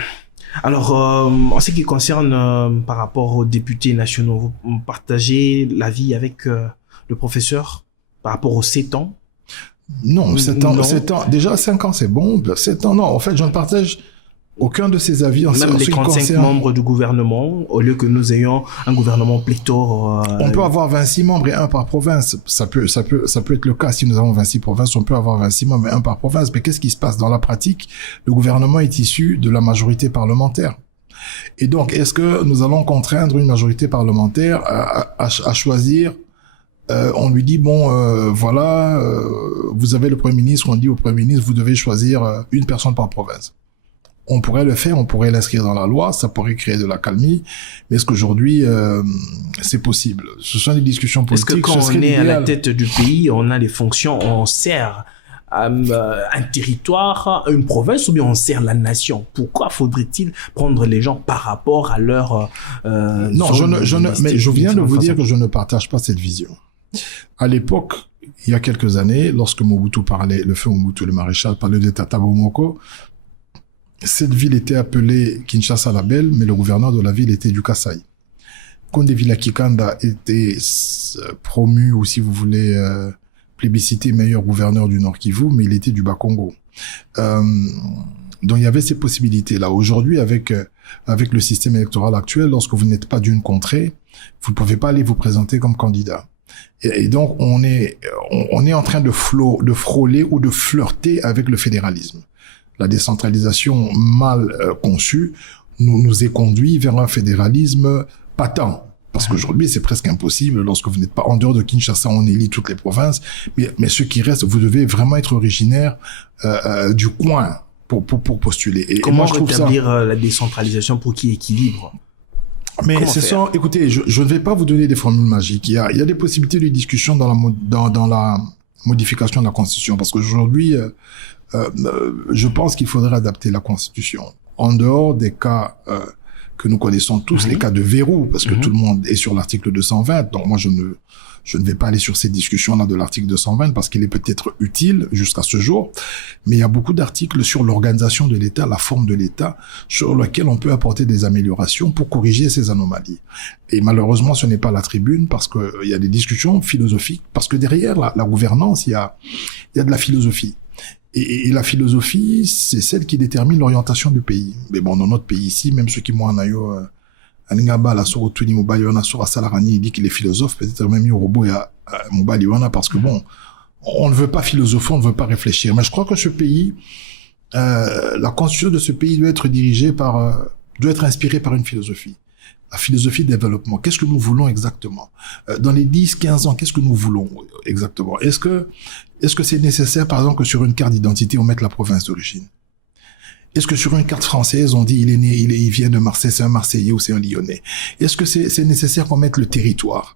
alors, en ce qui concerne par rapport aux députés nationaux, vous partagez l'avis avec le professeur par rapport aux 7 ans? Non, 7 ans, déjà 5 ans c'est bon, 7 ans non, en fait je ne partage aucun de ces avis en même les 35 membres du gouvernement, au lieu que nous ayons un gouvernement pléthore. On peut avoir 26 membres et un par province. Ça peut être le cas. Si nous avons 26 provinces, on peut avoir 26 membres et un par province. Mais qu'est-ce qui se passe dans la pratique? Le gouvernement est issu de la majorité parlementaire. Et donc, est-ce que nous allons contraindre une majorité parlementaire à choisir? On lui dit, voilà, vous avez le Premier ministre, on dit au Premier ministre, vous devez choisir une personne par province. On pourrait le faire, on pourrait l'inscrire dans la loi, ça pourrait créer de l'accalmie, mais est-ce qu'aujourd'hui, c'est possible? Ce sont des discussions politiques. Est-ce que quand on est à la tête du pays, on a les fonctions, on sert un territoire, une province, ou bien on sert la nation? Pourquoi faudrait-il prendre les gens par rapport à leur non, mais je viens de vous dire que je ne partage pas cette vision. À l'époque, il y a quelques années, lorsque Mobutu parlait, le feu Mobutu, le maréchal, parlait de Tata Bomoko, cette ville était appelée Kinshasa la Belle, mais le gouverneur de la ville était du Kasaï. Condé Vilakikanda était promu, ou si vous voulez, plébiscité meilleur gouverneur du Nord Kivu, mais il était du Bas-Congo. Donc il y avait ces possibilités-là. Aujourd'hui, avec avec le système électoral actuel, lorsque vous n'êtes pas d'une contrée, vous ne pouvez pas aller vous présenter comme candidat. Et donc, on est en train de frôler ou de flirter avec le fédéralisme. La décentralisation mal conçue nous est conduit vers un fédéralisme patent. Parce qu'aujourd'hui, c'est presque impossible. Lorsque vous n'êtes pas en dehors de Kinshasa, on élit toutes les provinces. Mais ce qui reste, vous devez vraiment être originaire du coin pour postuler. Et comment moi, je trouve rétablir la décentralisation pour qu'il y ait équilibre? Mais c'est ça. Écoutez, je ne vais pas vous donner des formules magiques. Il y a des possibilités de discussion dans la modification de la Constitution. Parce qu'aujourd'hui, je pense qu'il faudrait adapter la Constitution. En dehors des cas que nous connaissons tous, les cas de verrou, parce que tout le monde est sur l'article 220. Donc moi, je ne vais pas aller sur ces discussions-là de l'article 220 parce qu'il est peut-être utile jusqu'à ce jour. Mais il y a beaucoup d'articles sur l'organisation de l'État, la forme de l'État, sur lequel on peut apporter des améliorations pour corriger ces anomalies. Et malheureusement, ce n'est pas la tribune parce que il y a des discussions philosophiques, parce que derrière la gouvernance, il y a de la philosophie. Et la philosophie, c'est celle qui détermine l'orientation du pays. Mais bon, dans notre pays ici, même ceux qui m'ont Alingaba, la soro Tuni Mobaliwana, Sora Salarani, il dit qu'il est philosophe, peut-être même Yorobo et Mobaliwana, parce que bon, on ne veut pas philosopher, on ne veut pas réfléchir. Mais je crois que ce pays, la constitution de ce pays doit être doit être inspirée par une philosophie. La philosophie de développement. Qu'est-ce que nous voulons exactement? Dans les 10, 15 ans, qu'est-ce que nous voulons exactement? Est-ce que c'est nécessaire, par exemple, que sur une carte d'identité, on mette la province d'origine? Est-ce que sur une carte française, on dit il vient de Marseille, c'est un Marseillais ou c'est un Lyonnais? Est-ce que c'est nécessaire qu'on mette le territoire?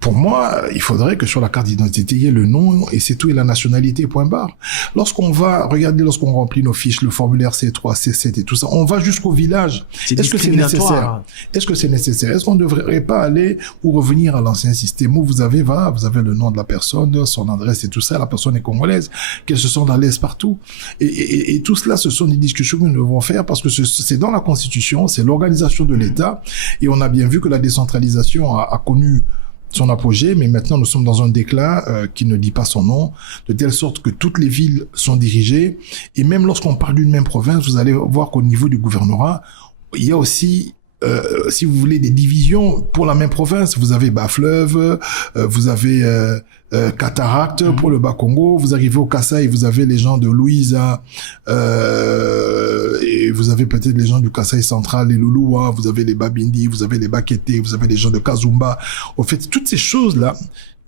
Pour moi, il faudrait que sur la carte d'identité, il y ait le nom et c'est tout et la nationalité, point barre. Lorsqu'on remplit nos fiches, le formulaire C3, C7 et tout ça, on va jusqu'au village. Est-ce que c'est nécessaire? Est-ce que c'est nécessaire? Est-ce qu'on ne devrait pas aller ou revenir à l'ancien système où vous avez le nom de la personne, son adresse et tout ça, la personne est congolaise, qu'elle se sente à l'aise partout. Et tout cela, ce sont des discussions que nous devons faire parce que c'est dans la Constitution, c'est l'organisation de l'État et on a bien vu que la décentralisation a connu son apogée, mais maintenant nous sommes dans un déclin qui ne dit pas son nom, de telle sorte que toutes les villes sont dirigées, et même lorsqu'on parle d'une même province, vous allez voir qu'au niveau du gouvernorat, il y a aussi, si vous voulez, des divisions pour la même province. Vous avez Bas-Fleuve, vous avez Cataracte pour le Bas-Congo, vous arrivez au Kasaï, vous avez les gens de Louisa, et vous avez peut-être les gens du Kasaï central, les Louloua, vous avez les Babindi, vous avez les Bakete, vous avez les gens de Kazumba. Au fait, toutes ces choses-là,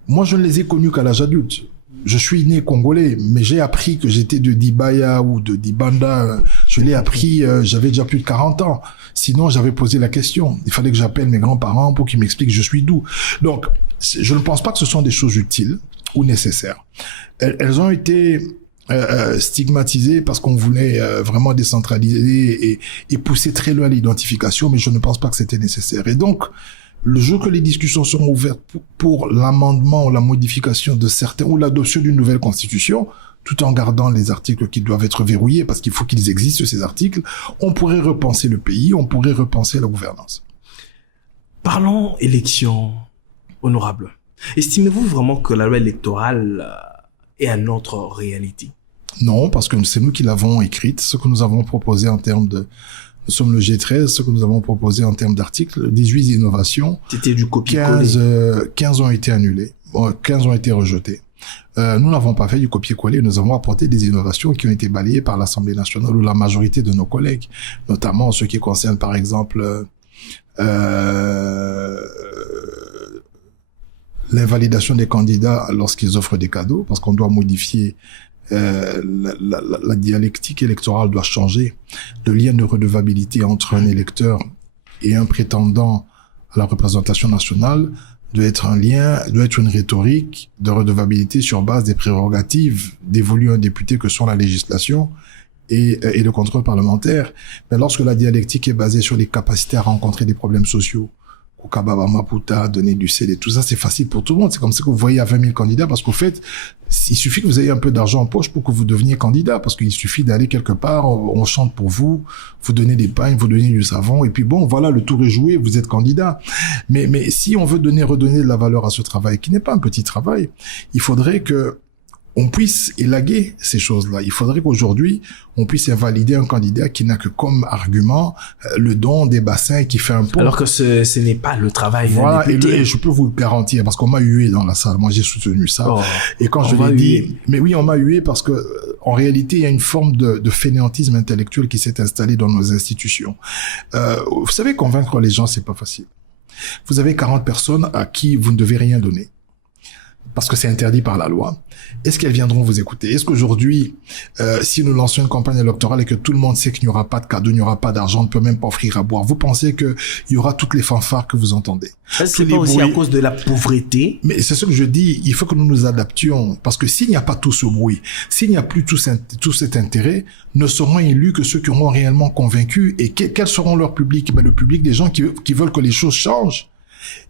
moi je ne les ai connues qu'à l'âge adulte. Je suis né congolais, mais j'ai appris que j'étais de Dibaya ou de Dibanda. Je l'ai appris, j'avais déjà plus de 40 ans. Sinon, j'avais posé la question. Il fallait que j'appelle mes grands-parents pour qu'ils m'expliquent je suis d'où. Donc, je ne pense pas que ce sont des choses utiles ou nécessaires. Elles ont été stigmatisées parce qu'on voulait vraiment décentraliser et pousser très loin l'identification, mais je ne pense pas que c'était nécessaire. Et donc, le jour que les discussions seront ouvertes pour l'amendement ou la modification de certains ou l'adoption d'une nouvelle constitution, tout en gardant les articles qui doivent être verrouillés parce qu'il faut qu'ils existent, ces articles, on pourrait repenser le pays, on pourrait repenser la gouvernance. Parlons élections honorables. Estimez-vous vraiment que la loi électorale est à notre réalité? Non, parce que c'est nous qui l'avons écrite, ce que nous avons proposé en termes de... Nous sommes le G13, ce que nous avons proposé en termes d'articles, 18 innovations. C'était du copier-coller. 15 ont été annulés, 15 ont été rejetés. Nous n'avons pas fait du copier-coller, nous avons apporté des innovations qui ont été balayées par l'Assemblée nationale ou la majorité de nos collègues, notamment ce qui concerne par exemple l'invalidation des candidats lorsqu'ils offrent des cadeaux, parce qu'on doit modifier la dialectique électorale doit changer. Le lien de redevabilité entre un électeur et un prétendant à la représentation nationale doit être une rhétorique de redevabilité sur base des prérogatives dévolues à un député que sont la législation et le contrôle parlementaire. Mais lorsque la dialectique est basée sur les capacités à rencontrer des problèmes sociaux, Kababa Maputa, donner du CD, tout ça, c'est facile pour tout le monde. C'est comme ça que vous voyez à 20 000 candidats, parce qu'au fait, il suffit que vous ayez un peu d'argent en poche pour que vous deveniez candidat, parce qu'il suffit d'aller quelque part, on chante pour vous, vous donnez des pagnes, vous donnez du savon, et puis bon, voilà, le tour est joué, vous êtes candidat. Mais si on veut redonner de la valeur à ce travail, qui n'est pas un petit travail, il faudrait que on puisse élaguer ces choses-là. Il faudrait qu'aujourd'hui, on puisse invalider un candidat qui n'a que comme argument le don des bassins qui fait un pont. Alors que ce n'est pas le travail d'un Voilà, député. et je peux vous le garantir, parce qu'on m'a hué dans la salle. Moi, j'ai soutenu ça. Oh, et quand je on l'ai m'a dit, hué. mais oui, on m'a hué parce que, en réalité, il y a une forme de fainéantisme intellectuel qui s'est installé dans nos institutions. Vous savez, convaincre les gens, c'est pas facile. Vous avez 40 personnes à qui vous ne devez rien donner, parce que c'est interdit par la loi. Est-ce qu'elles viendront vous écouter? Est-ce qu'aujourd'hui, si nous lançons une campagne électorale et que tout le monde sait qu'il n'y aura pas de cadeau, il n'y aura pas d'argent, on ne peut même pas offrir à boire, vous pensez qu'il y aura toutes les fanfares que vous entendez? Est-ce que c'est pas aussi à cause de la pauvreté? Mais c'est ce que je dis, il faut que nous nous adaptions, parce que s'il n'y a pas tout ce bruit, s'il n'y a plus tout cet intérêt, ne seront élus que ceux qui auront réellement convaincu. Et quels seront leurs publics? Ben, le public des gens qui veulent que les choses changent,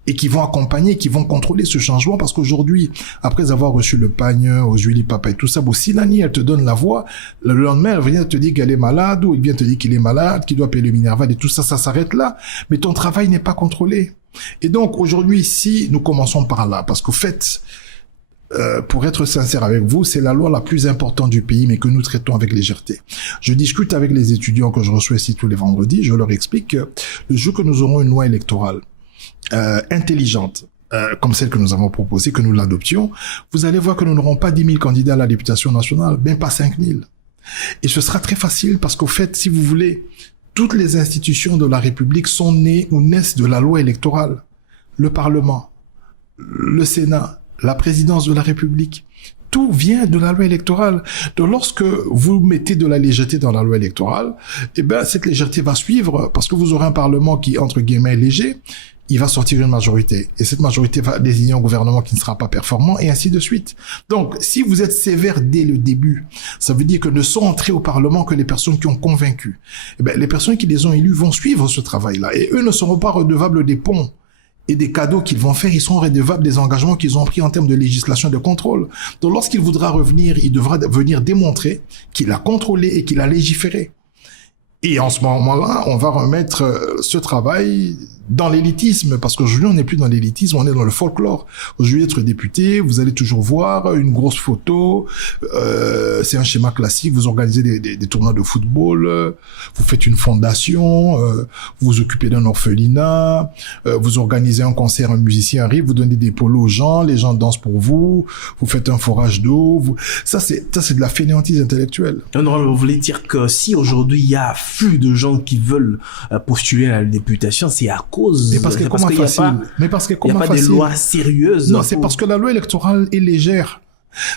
et qui vont accompagner, qui vont contrôler ce changement, parce qu'aujourd'hui, après avoir reçu le pagne aux Julie Papa et tout ça, bon, si Nani, elle te donne la voix, le lendemain, elle vient te dire qu'elle est malade, ou elle vient te dire qu'il est malade, qu'il doit payer le Minerval et tout ça, ça s'arrête là. Mais ton travail n'est pas contrôlé. Et donc, aujourd'hui, si nous commençons par là, parce qu'au fait, pour être sincère avec vous, c'est la loi la plus importante du pays, mais que nous traitons avec légèreté. Je discute avec les étudiants que je reçois ici tous les vendredis, je leur explique que le jour que nous aurons une loi électorale, intelligente, comme celle que nous avons proposée, que nous l'adoptions, vous allez voir que nous n'aurons pas 10 000 candidats à la députation nationale, même pas 5 000. Et ce sera très facile parce qu'au fait, si vous voulez, toutes les institutions de la République sont nées ou naissent de la loi électorale. Le Parlement, le Sénat, la présidence de la République, tout vient de la loi électorale. Donc, lorsque vous mettez de la légèreté dans la loi électorale, eh ben, cette légèreté va suivre parce que vous aurez un Parlement qui, entre guillemets, est léger. Il va sortir une majorité. Et cette majorité va désigner un gouvernement qui ne sera pas performant et ainsi de suite. Donc, si vous êtes sévère dès le début, ça veut dire que ne sont entrées au Parlement que les personnes qui ont convaincu. Eh ben, les personnes qui les ont élus vont suivre ce travail-là. Et eux ne seront pas redevables des ponts et des cadeaux qu'ils vont faire. Ils sont redevables des engagements qu'ils ont pris en termes de législation et de contrôle. Donc, lorsqu'il voudra revenir, il devra venir démontrer qu'il a contrôlé et qu'il a légiféré. Et en ce moment-là, on va remettre ce travail dans l'élitisme, parce qu'aujourd'hui, on n'est plus dans l'élitisme, on est dans le folklore. Aujourd'hui, être député, vous allez toujours voir une grosse photo, c'est un schéma classique, vous organisez des tournois de football, vous faites une fondation, vous vous occupez d'un orphelinat, vous organisez un concert, un musicien arrive, vous donnez des polos aux gens, les gens dansent pour vous, vous faites un forage d'eau, ça c'est de la fainéantise intellectuelle. Non, vous voulez dire que si aujourd'hui il y a afflux de gens qui veulent postuler à la députation, c'est à cause. Mais parce que comment facile. Mais parce que comment facile. Il n'y a pas de loi sérieuse. Non, c'est parce que la loi électorale est légère.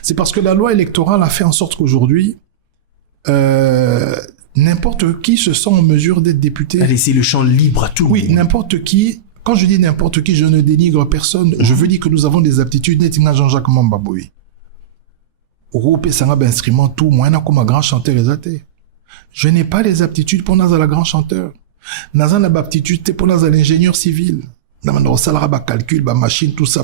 C'est parce que la loi électorale a fait en sorte qu'aujourd'hui, n'importe qui se sent en mesure d'être député. A laissé le champ libre à tout le monde. Oui, n'importe qui. Quand je dis n'importe qui, je ne dénigre personne. Je veux dire que nous avons des aptitudes. Netinga Jean-Jacques Mambaboui. Europe Sanga instrument tout. Moi, comme un grand chanteur exaté. Je n'ai pas les aptitudes pour naza la grand chanteur. Naza n'a pas aptitude pour naza l'ingénieur civil. Calcul, machine, tout ça,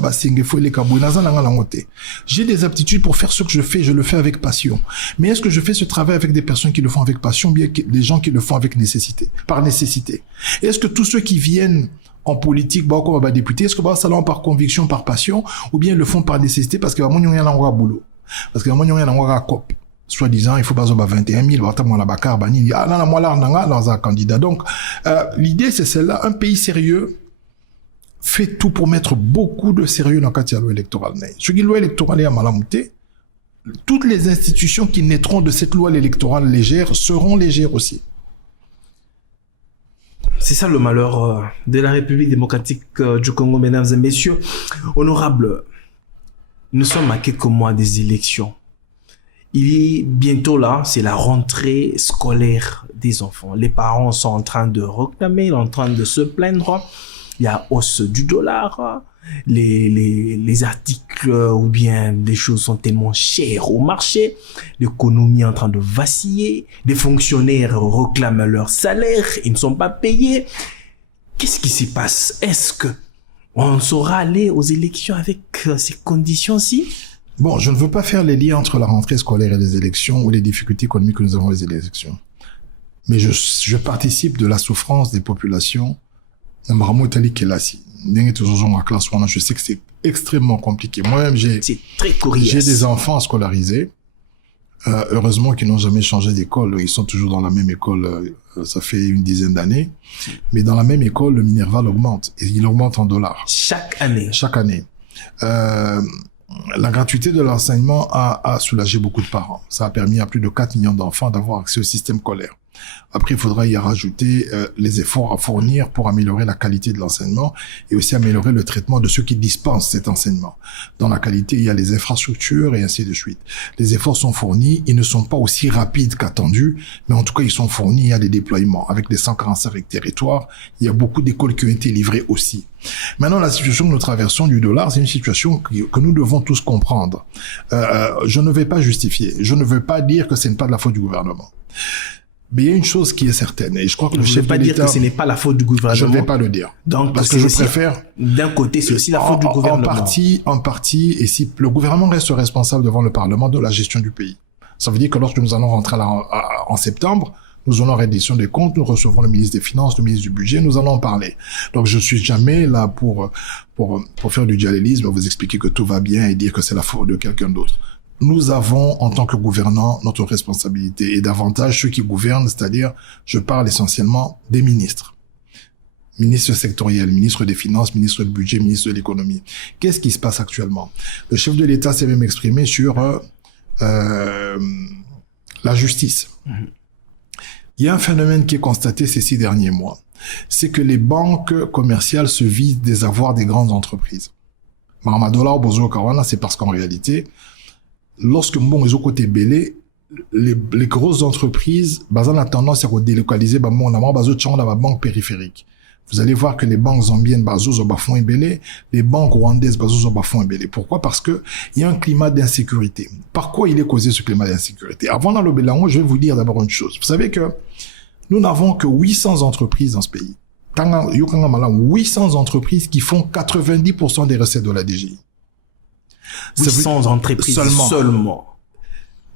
j'ai des aptitudes pour faire ce que je fais, je le fais avec passion. Mais est-ce que je fais ce travail avec des personnes qui le font avec passion, bien que des gens qui le font avec nécessité, par nécessité? Est-ce que tous ceux qui viennent en politique, comme député, est-ce que ça l'ont par conviction, par passion, ou bien ils le font par nécessité parce que moi, il y a un boulot, parce que moi, il y a un cop. Soi-disant, il faut pas 21 000, dans un candidat. Donc, l'idée, c'est celle-là. Un pays sérieux fait tout pour mettre beaucoup de sérieux dans la loi électorale. Ce qui est loi électorale est à malamouté, toutes les institutions qui naîtront de cette loi électorale légère seront légères aussi. C'est ça le malheur de la République démocratique du Congo, mesdames et messieurs. Honorables, nous sommes à quelques mois des élections. Il est bientôt là, c'est la rentrée scolaire des enfants. Les parents sont en train de réclamer, en train de se plaindre. Il y a hausse du dollar, les articles ou bien les choses sont tellement chères au marché, l'économie est en train de vaciller, les fonctionnaires réclament leur salaire, ils ne sont pas payés. Qu'est-ce qui se passe? Est-ce que on saura aller aux élections avec ces conditions-ci? Bon, je ne veux pas faire les liens entre la rentrée scolaire et les élections ou les difficultés économiques que nous avons les élections. Mais je participe de la souffrance des populations. Je sais que c'est extrêmement compliqué. Moi-même, C'est très coriace. j'ai des enfants scolarisés. Heureusement qu'ils n'ont jamais changé d'école. Ils sont toujours dans la même école. Ça fait une dizaine d'années. Mais dans la même école, le Minerval augmente. Et il augmente en dollars. Chaque année. Chaque année. La gratuité de l'enseignement a soulagé beaucoup de parents. Ça a permis à plus de 4 millions d'enfants d'avoir accès au système scolaire. Après, il faudra y rajouter les efforts à fournir pour améliorer la qualité de l'enseignement et aussi améliorer le traitement de ceux qui dispensent cet enseignement. Dans la qualité, il y a les infrastructures et ainsi de suite. Les efforts sont fournis, ils ne sont pas aussi rapides qu'attendus, mais en tout cas, ils sont fournis, il y a des déploiements. Avec les 145 territoires, il y a beaucoup d'écoles qui ont été livrées aussi. Maintenant, la situation que nous traversons du dollar, c'est une situation que nous devons tous comprendre. Je ne vais pas justifier, je ne veux pas dire que ce n'est pas de la faute du gouvernement. Mais il y a une chose qui est certaine, et je crois que le chef de l'État... Je ne vais pas dire que ce n'est pas la faute du gouvernement. Je ne vais pas le dire. Donc, parce que je préfère... D'un côté, c'est aussi la faute du gouvernement. En partie, et si le gouvernement reste responsable devant le Parlement de la gestion du pays. Ça veut dire que lorsque nous allons rentrer en septembre, nous allons reddition des comptes, nous recevons le ministre des Finances, le ministre du Budget, nous allons en parler. Donc, je suis jamais là pour faire du dialélisme, vous expliquer que tout va bien et dire que c'est la faute de quelqu'un d'autre. Nous avons, en tant que gouvernants, notre responsabilité et davantage ceux qui gouvernent, c'est-à-dire, je parle essentiellement des ministres. Ministre sectoriel, ministre des Finances, ministre du Budget, ministre de l'Économie. Qu'est-ce qui se passe actuellement? Le chef de l'État s'est même exprimé sur la justice. Il y a un phénomène qui est constaté ces 6 derniers mois. C'est que les banques commerciales se vident des avoirs des grandes entreprises. Maramadola, Bozo, Kawana, c'est parce qu'en réalité, lorsque bon ils ont côté belé, les grosses entreprises, basant la tendance à délocaliser la banque périphérique. Vous allez voir que les banques zambiennes bazo bafon et belé, les banques rwandaises bazo bafon et belé. Pourquoi? Parce que il y a un climat d'insécurité. Par quoi il est causé ce climat d'insécurité? Avant dans le Bélango, je vais vous dire d'abord une chose. Vous savez que nous n'avons que 800 entreprises dans ce pays. 800 entreprises qui font 90% des recettes de la DGI. 800 entreprises seulement.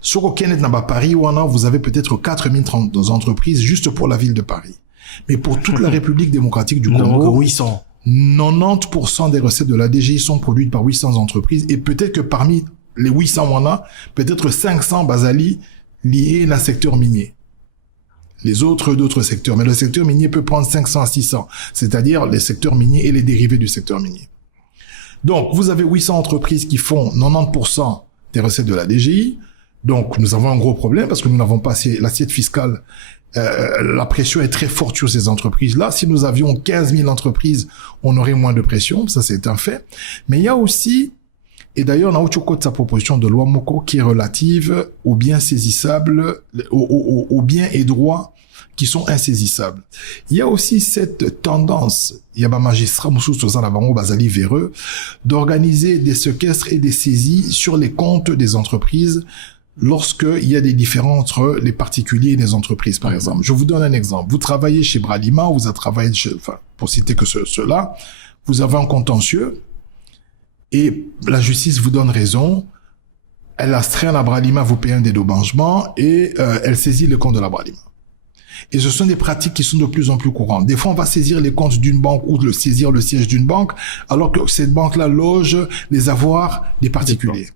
Sur aucun Paris, vous avez peut-être 4030 entreprises juste pour la ville de Paris. Mais pour toute la République démocratique du Congo, 800. 90% des recettes de la DGI sont produites par 800 entreprises et peut-être que parmi les 800 peut-être 500 basali liés à secteur minier. Les autres d'autres secteurs. Mais le secteur minier peut prendre 500 à 600, c'est-à-dire les secteurs miniers et les dérivés du secteur minier. Donc, vous avez 800 entreprises qui font 90% des recettes de la DGI. Donc, nous avons un gros problème parce que nous n'avons pas l'assiette fiscale. La pression est très forte sur ces entreprises-là. Si nous avions 15 000 entreprises, on aurait moins de pression. Ça, c'est un fait. Mais il y a aussi, et d'ailleurs, on a autre côté de sa proposition de loi Moko qui est relative aux biens saisissables, aux biens et droits qui sont insaisissables. Il y a aussi cette tendance, il y a un magistrat Bazali véreux, d'organiser des séquestres et des saisies sur les comptes des entreprises lorsqu'il y a des différends entre les particuliers et les entreprises, par exemple. Je vous donne un exemple. Vous travaillez chez Bralima, vous avez travaillé pour citer que cela, vous avez un contentieux et la justice vous donne raison. Elle astreint la Bralima, vous paye un dédommagement et elle saisit le compte de la Bralima. Et ce sont des pratiques qui sont de plus en plus courantes. Des fois, on va saisir les comptes d'une banque ou saisir le siège d'une banque, alors que cette banque-là loge les avoirs des particuliers.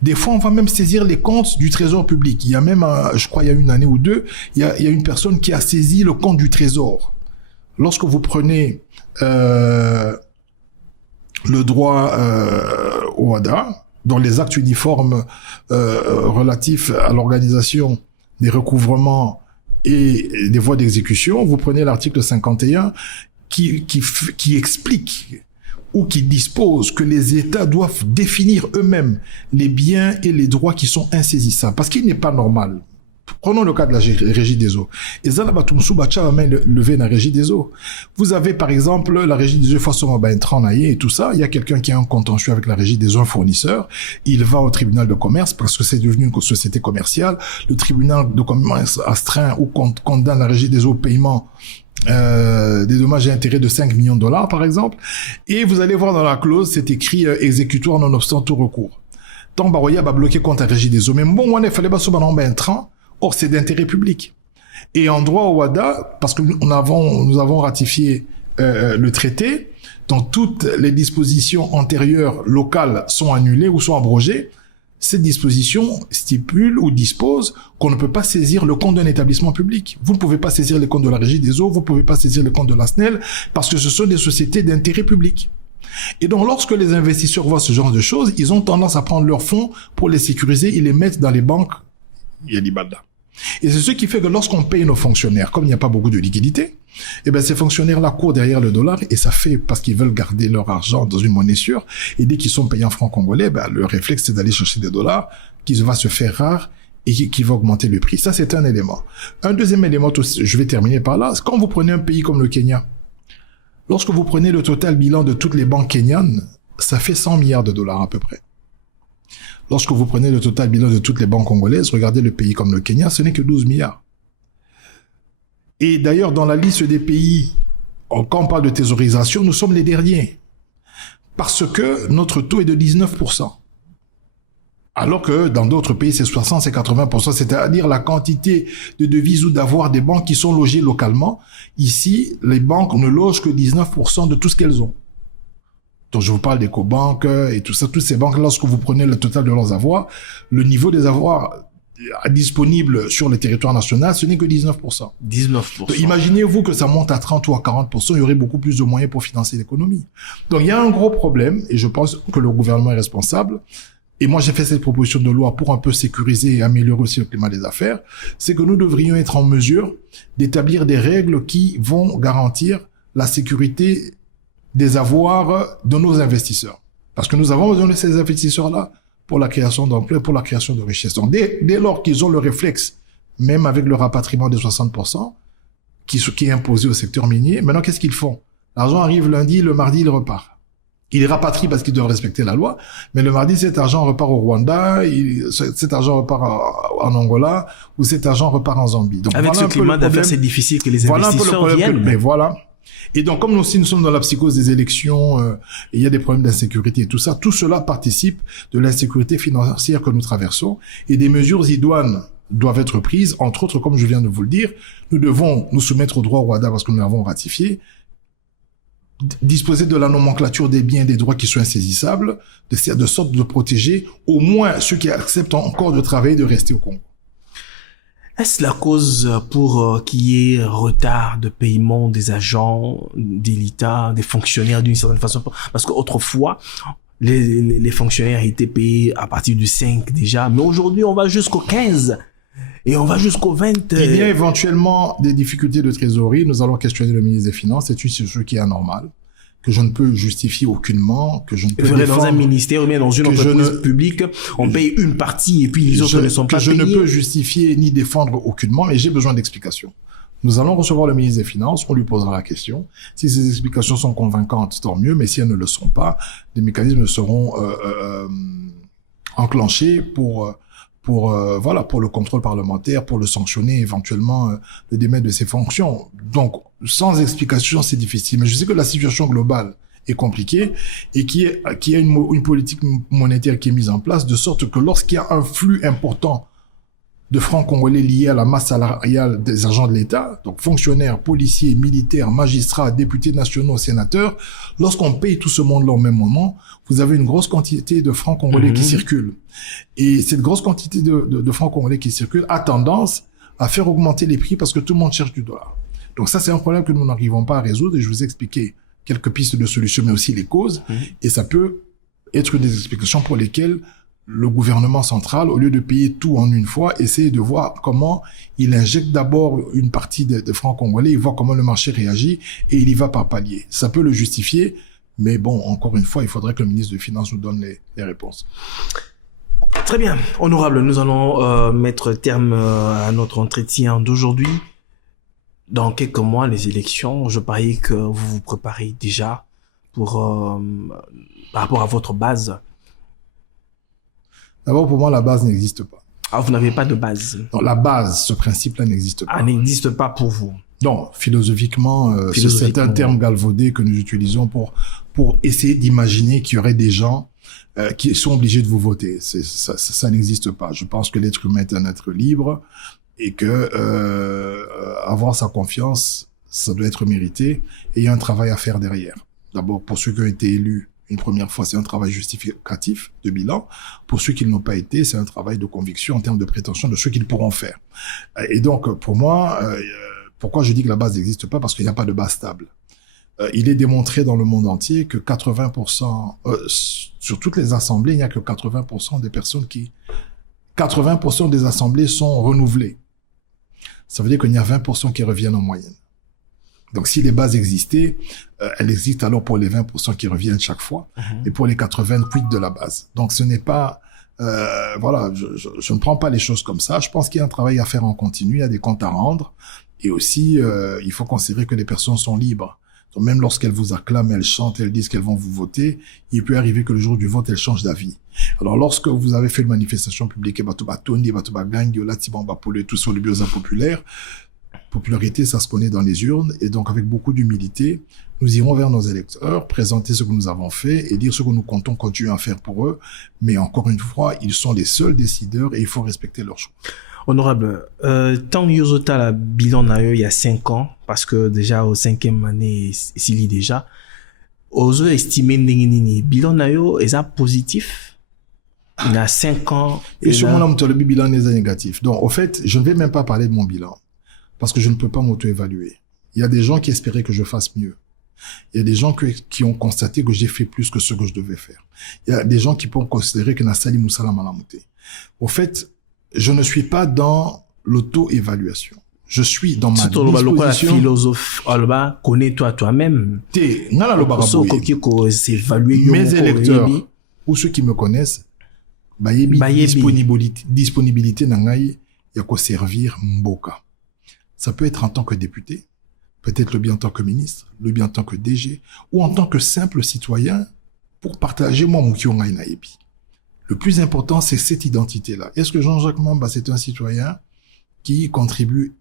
Des fois, on va même saisir les comptes du trésor public. Il y a même, je crois, il y a une année ou deux, il y a une personne qui a saisi le compte du trésor. Lorsque vous prenez le droit au WADA, dans les actes uniformes relatifs à l'organisation des recouvrements et des voies d'exécution, vous prenez l'article 51 qui explique ou qui dispose que les États doivent définir eux-mêmes les biens et les droits qui sont insaisissables. Parce qu'il n'est pas normal. Prenons le cas de la régie des eaux. Et ça, levé la régie des eaux. Vous avez, par exemple, la régie des eaux façon et tout ça. Il y a quelqu'un qui a un contentieux avec la régie des eaux, un fournisseur. Il va au tribunal de commerce parce que c'est devenu une société commerciale. Le tribunal de commerce astreint ou condamne la régie des eaux au paiement des dommages et intérêts de 5 millions de dollars, par exemple. Et vous allez voir dans la clause, c'est écrit exécutoire nonobstant tout recours. Tant Baroya va bloquer contre la régie des eaux. Mais bon, on fallait pas se battre. Or, c'est d'intérêt public. Et en droit au WADA, parce que nous avons ratifié le traité, donc toutes les dispositions antérieures locales sont annulées ou sont abrogées, cette disposition stipule ou dispose qu'on ne peut pas saisir le compte d'un établissement public. Vous ne pouvez pas saisir les comptes de la Régie des eaux, vous ne pouvez pas saisir les comptes de la SNEL, parce que ce sont des sociétés d'intérêt public. Et donc, lorsque les investisseurs voient ce genre de choses, ils ont tendance à prendre leurs fonds pour les sécuriser et les mettre dans les banques Yalibada. Et c'est ce qui fait que lorsqu'on paye nos fonctionnaires, comme il n'y a pas beaucoup de liquidité, eh ben, ces fonctionnaires-là courent derrière le dollar et ça fait parce qu'ils veulent garder leur argent dans une monnaie sûre. Et dès qu'ils sont payés en francs congolais, ben, le réflexe, c'est d'aller chercher des dollars qui va se faire rare et qui va augmenter le prix. Ça, c'est un élément. Un deuxième élément, je vais terminer par là, c'est quand vous prenez un pays comme le Kenya, lorsque vous prenez le total bilan de toutes les banques kenyanes, ça fait 100 milliards de dollars à peu près. Lorsque vous prenez le total bilan de toutes les banques congolaises, regardez le pays comme le Kenya, ce n'est que 12 milliards. Et d'ailleurs, dans la liste des pays, quand on parle de thésaurisation, nous sommes les derniers. Parce que notre taux est de 19%. Alors que dans d'autres pays, c'est 60, c'est 80%, c'est-à-dire la quantité de devises ou d'avoirs des banques qui sont logées localement. Ici, les banques ne logent que 19% de tout ce qu'elles ont. Donc, je vous parle d'Ecobank et tout ça, toutes ces banques, lorsque vous prenez le total de leurs avoirs, le niveau des avoirs disponibles sur le territoire national, ce n'est que 19%. 19%. Donc, imaginez-vous que ça monte à 30 ou à 40%, il y aurait beaucoup plus de moyens pour financer l'économie. Donc, il y a un gros problème, et je pense que le gouvernement est responsable. Et moi, j'ai fait cette proposition de loi pour un peu sécuriser et améliorer aussi le climat des affaires. C'est que nous devrions être en mesure d'établir des règles qui vont garantir la sécurité des avoirs de nos investisseurs. Parce que nous avons besoin de ces investisseurs-là pour la création d'emplois, pour la création de richesses. Donc, dès lors qu'ils ont le réflexe, même avec le rapatriement de 60%, qui est imposé au secteur minier, maintenant, qu'est-ce qu'ils font? L'argent arrive lundi, le mardi, il repart. Il est rapatrié parce qu'ils doivent respecter la loi, mais le mardi, cet argent repart au Rwanda, cet argent repart en Angola, ou cet argent repart en Zambie. Donc, avec voilà ce climat d'affaires, c'est difficile que les investisseurs viennent. Mais voilà. Et donc, comme nous aussi, nous sommes dans la psychose des élections, et il y a des problèmes d'insécurité et tout ça, tout cela participe de l'insécurité financière que nous traversons, et des mesures idoines doivent être prises, entre autres, comme je viens de vous le dire, nous devons nous soumettre au droit Rwanda parce que nous l'avons ratifié, disposer de la nomenclature des biens et des droits qui sont insaisissables, de sorte de protéger au moins ceux qui acceptent encore de travailler, de rester au Congo. Est-ce la cause pour qu'il y ait retard de paiement des agents de l'État, des fonctionnaires d'une certaine façon? Parce qu'autrefois, les fonctionnaires étaient payés à partir du 5 déjà, mais aujourd'hui on va jusqu'au 15 et on va jusqu'au 20. Il y a éventuellement des difficultés de trésorerie. Nous allons questionner le ministre des Finances. C'est une chose qui est anormale, que je ne peux justifier aucunement, que je ne peux défendre. Dans un ministère ou bien dans une entreprise publique, on paye une partie et puis les autres ne sont pas payés. Je ne peux justifier ni défendre aucunement, mais j'ai besoin d'explications. Nous allons recevoir le ministre des Finances, on lui posera la question. Si ces explications sont convaincantes, tant mieux, mais si elles ne le sont pas, des mécanismes seront enclenchés pour le contrôle parlementaire, pour le sanctionner, éventuellement le démettre de ses fonctions. Donc, sans explication, c'est difficile. Mais je sais que la situation globale est compliquée et qu'il y a une politique monétaire qui est mise en place, de sorte que lorsqu'il y a un flux important de francs congolais liés à la masse salariale des agents de l'État, donc fonctionnaires, policiers, militaires, magistrats, députés nationaux, sénateurs, lorsqu'on paye tout ce monde-là au même moment, vous avez une grosse quantité de francs congolais qui circulent. Et cette grosse quantité de francs congolais qui circulent a tendance à faire augmenter les prix parce que tout le monde cherche du dollar. Donc ça, c'est un problème que nous n'arrivons pas à résoudre et je vous ai expliqué quelques pistes de solutions, mais aussi les causes. Et ça peut être une des explications pour lesquelles le gouvernement central, au lieu de payer tout en une fois, essaie de voir comment il injecte d'abord une partie de francs congolais, il voit comment le marché réagit et il y va par palier. Ça peut le justifier, mais bon, encore une fois, il faudrait que le ministre des Finances nous donne les réponses. Très bien, honorable, nous allons mettre terme à notre entretien d'aujourd'hui. Dans quelques mois, les élections, je parie que vous vous préparez déjà pour par rapport à votre base. D'abord, pour moi, la base n'existe pas. Ah, vous n'avez pas de base? Non, la base, ce principe-là n'existe pas. Ah, n'existe pas pour vous? Non, philosophiquement, c'est un terme galvaudé que nous utilisons pour essayer d'imaginer qu'il y aurait des gens qui sont obligés de vous voter. Ça n'existe pas. Je pense que l'être humain est un être libre et que avoir sa confiance, ça doit être mérité et il y a un travail à faire derrière. D'abord, pour ceux qui ont été élus une première fois, c'est un travail justificatif de bilan. Pour ceux qui ne l'ont pas été, c'est un travail de conviction en termes de prétention de ce qu'ils pourront faire. Et donc, pour moi, pourquoi je dis que la base n'existe pas? Parce qu'il n'y a pas de base stable. Il est démontré dans le monde entier que 80%, sur toutes les assemblées, il n'y a que 80% des personnes 80% des assemblées sont renouvelées. Ça veut dire qu'il y a 20% qui reviennent en moyenne. Donc, si les bases existaient, elles existent alors pour les 20% qui reviennent chaque fois et pour les 88 de la base. Donc, ce n'est pas... voilà, je ne prends pas les choses comme ça. Je pense qu'il y a un travail à faire en continu, il y a des comptes à rendre. Et aussi, il faut considérer que les personnes sont libres. Donc, même lorsqu'elles vous acclament, elles chantent, elles disent qu'elles vont vous voter, il peut arriver que le jour du vote, elles changent d'avis. Alors, lorsque vous avez fait une manifestation publique, tout sur le biosa populaire, popularité, ça se connaît dans les urnes, et donc avec beaucoup d'humilité, nous irons vers nos électeurs, présenter ce que nous avons fait et dire ce que nous comptons continuer à faire pour eux. Mais encore une fois, ils sont les seuls décideurs et il faut respecter leur choix. Honorable, tant Yozota la bilan na il y a 5 ans, parce que déjà au 5e année, s'il déjà, aux estimés n'engini bilan na yo est positif. Il y a 5 ans. Et sur mon âme, le bilan est négatif. Donc, au fait, je ne vais même pas parler de mon bilan. Parce que je ne peux pas m'auto-évaluer. Il y a des gens qui espéraient que je fasse mieux. Il y a des gens qui ont constaté que j'ai fait plus que ce que je devais faire. Il y a des gens qui peuvent considérer que Nassali Moussala Malamouté. Au fait, je ne suis pas dans l'auto-évaluation. Je suis dans ma disposition. La philosophe, Alba, connais-toi toi-même. Mes électeurs, ou ceux qui me connaissent, disponibilité nangaï, il y a qu'à servir Mboka. Ça peut être en tant que député, peut-être le bien en tant que ministre, le bien en tant que DG, ou en tant que simple citoyen pour partager mon Moukionga Naebi. Le plus important, c'est cette identité-là. Est-ce que Jean-Jacques Mamba, c'est un citoyen qui contribue,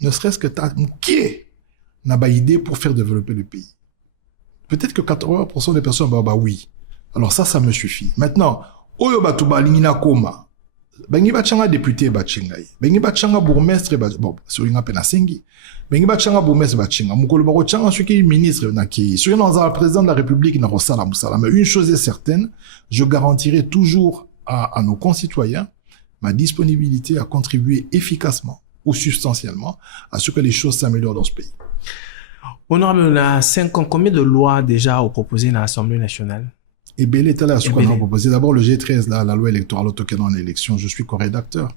ne serait-ce que n'a pas idée pour faire développer le pays? Peut-être que 80% des personnes, oui. Alors ça me suffit. Maintenant, Oyo Batuba Lingina Koma, bengi bachanga député bachingai bengi bachanga bourgmestre bon sur une pena sengi bengi bachanga bourgmestre bachinga mukolo bako changa suki ministre na ki sur un président de la République na rosala musala. Mais une chose est certaine, je garantirai toujours à nos concitoyens ma disponibilité à contribuer efficacement ou substantiellement à ce que les choses s'améliorent dans ce pays. Honorable, on a 5 ans, combien de lois déjà ont proposé dans l'Assemblée nationale? Et bel état là, ce qu'on a proposé. D'abord, le G13, là, la loi électorale autoquée dans l'élection. Je suis co-rédacteur.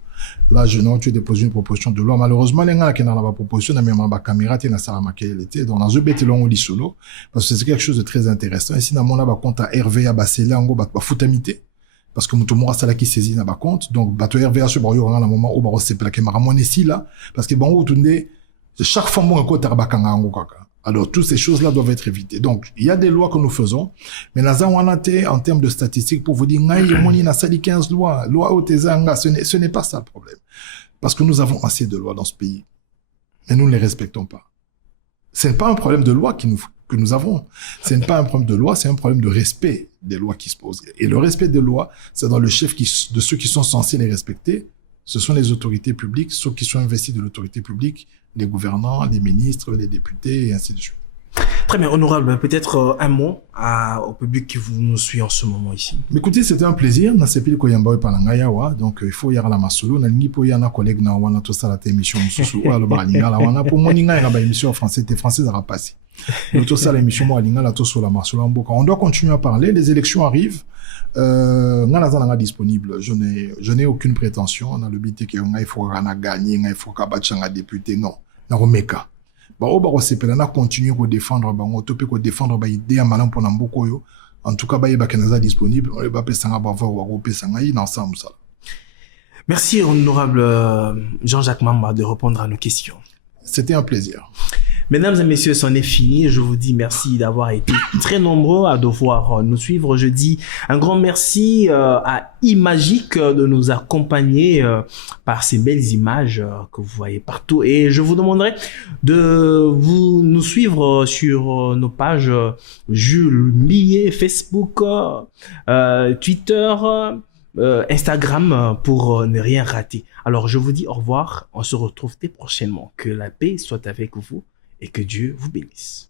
Là, tu as déposé une proposition de loi. Malheureusement, les gens qui n'ont pas proposition, n'a même pas caméra, t'es n'a pas était. Donc, dans ce bête long, on solo. Parce que c'est quelque chose de très intéressant. Et sinon, on a compte à RVA, c'est là, en gros, foutamité. Parce que tout le monde, c'est là qui saisit, n'a pas compte. Donc, RVA, ce barrio, on a un moment où, c'est plaqué, maramon ici, là. Parce que, bon, où, tout chaque fois, bon, un côté, t'arbakanga, en gros, kaka. Alors, toutes ces choses-là doivent être évitées. Donc, il y a des lois que nous faisons, mais là, on a été, en termes de statistiques, pour vous dire, il a sali 15 lois, ce n'est pas ça le problème. Parce que nous avons assez de lois dans ce pays. Mais nous ne les respectons pas. Ce n'est pas un problème de loi que nous avons. Ce n'est pas un problème de loi, c'est un problème de respect des lois qui se posent. Et le respect des lois, c'est dans le chef de ceux qui sont censés les respecter. Ce sont les autorités publiques, ceux qui sont investis de l'autorité publique, les gouvernants, les ministres, les députés, et ainsi de suite. Très bien, honorable. Peut-être un mot au public qui nous suit en ce moment ici. Mais écoutez, c'était un plaisir. Nasepili Koyamba Palangayawa. Donc, il faut y aller à la masolo. Nalingi po yana collègue na wana to sala te émission mususu ou aloba linga la wana pour moninga ya ba émission français te français à rapasser. Nous to sala émission mo linga la to sur la masolo mboka. On doit continuer à parler. Les élections arrivent. Nanga disponible. Je n'ai aucune prétention. On a le but que il faut gagner, il faut kabachanga député. Non. Na romeka. On continue à défendre, on défendre ba idée à malin pour Namboko yo. En tout cas, ba yeba kenaza disponible. On va passer à bavard ou à sangai dans ensemble ça. Merci, honorable Jean-Jacques Mamba, de répondre à nos questions. C'était un plaisir. Mesdames et messieurs, c'en est fini. Je vous dis merci d'avoir été très nombreux à devoir nous suivre. Je dis un grand merci à Imagique de nous accompagner par ces belles images que vous voyez partout. Et je vous demanderai de nous suivre sur nos pages Jules Millet, Facebook, Twitter, Instagram pour ne rien rater. Alors, je vous dis au revoir. On se retrouve très prochainement. Que la paix soit avec vous et que Dieu vous bénisse.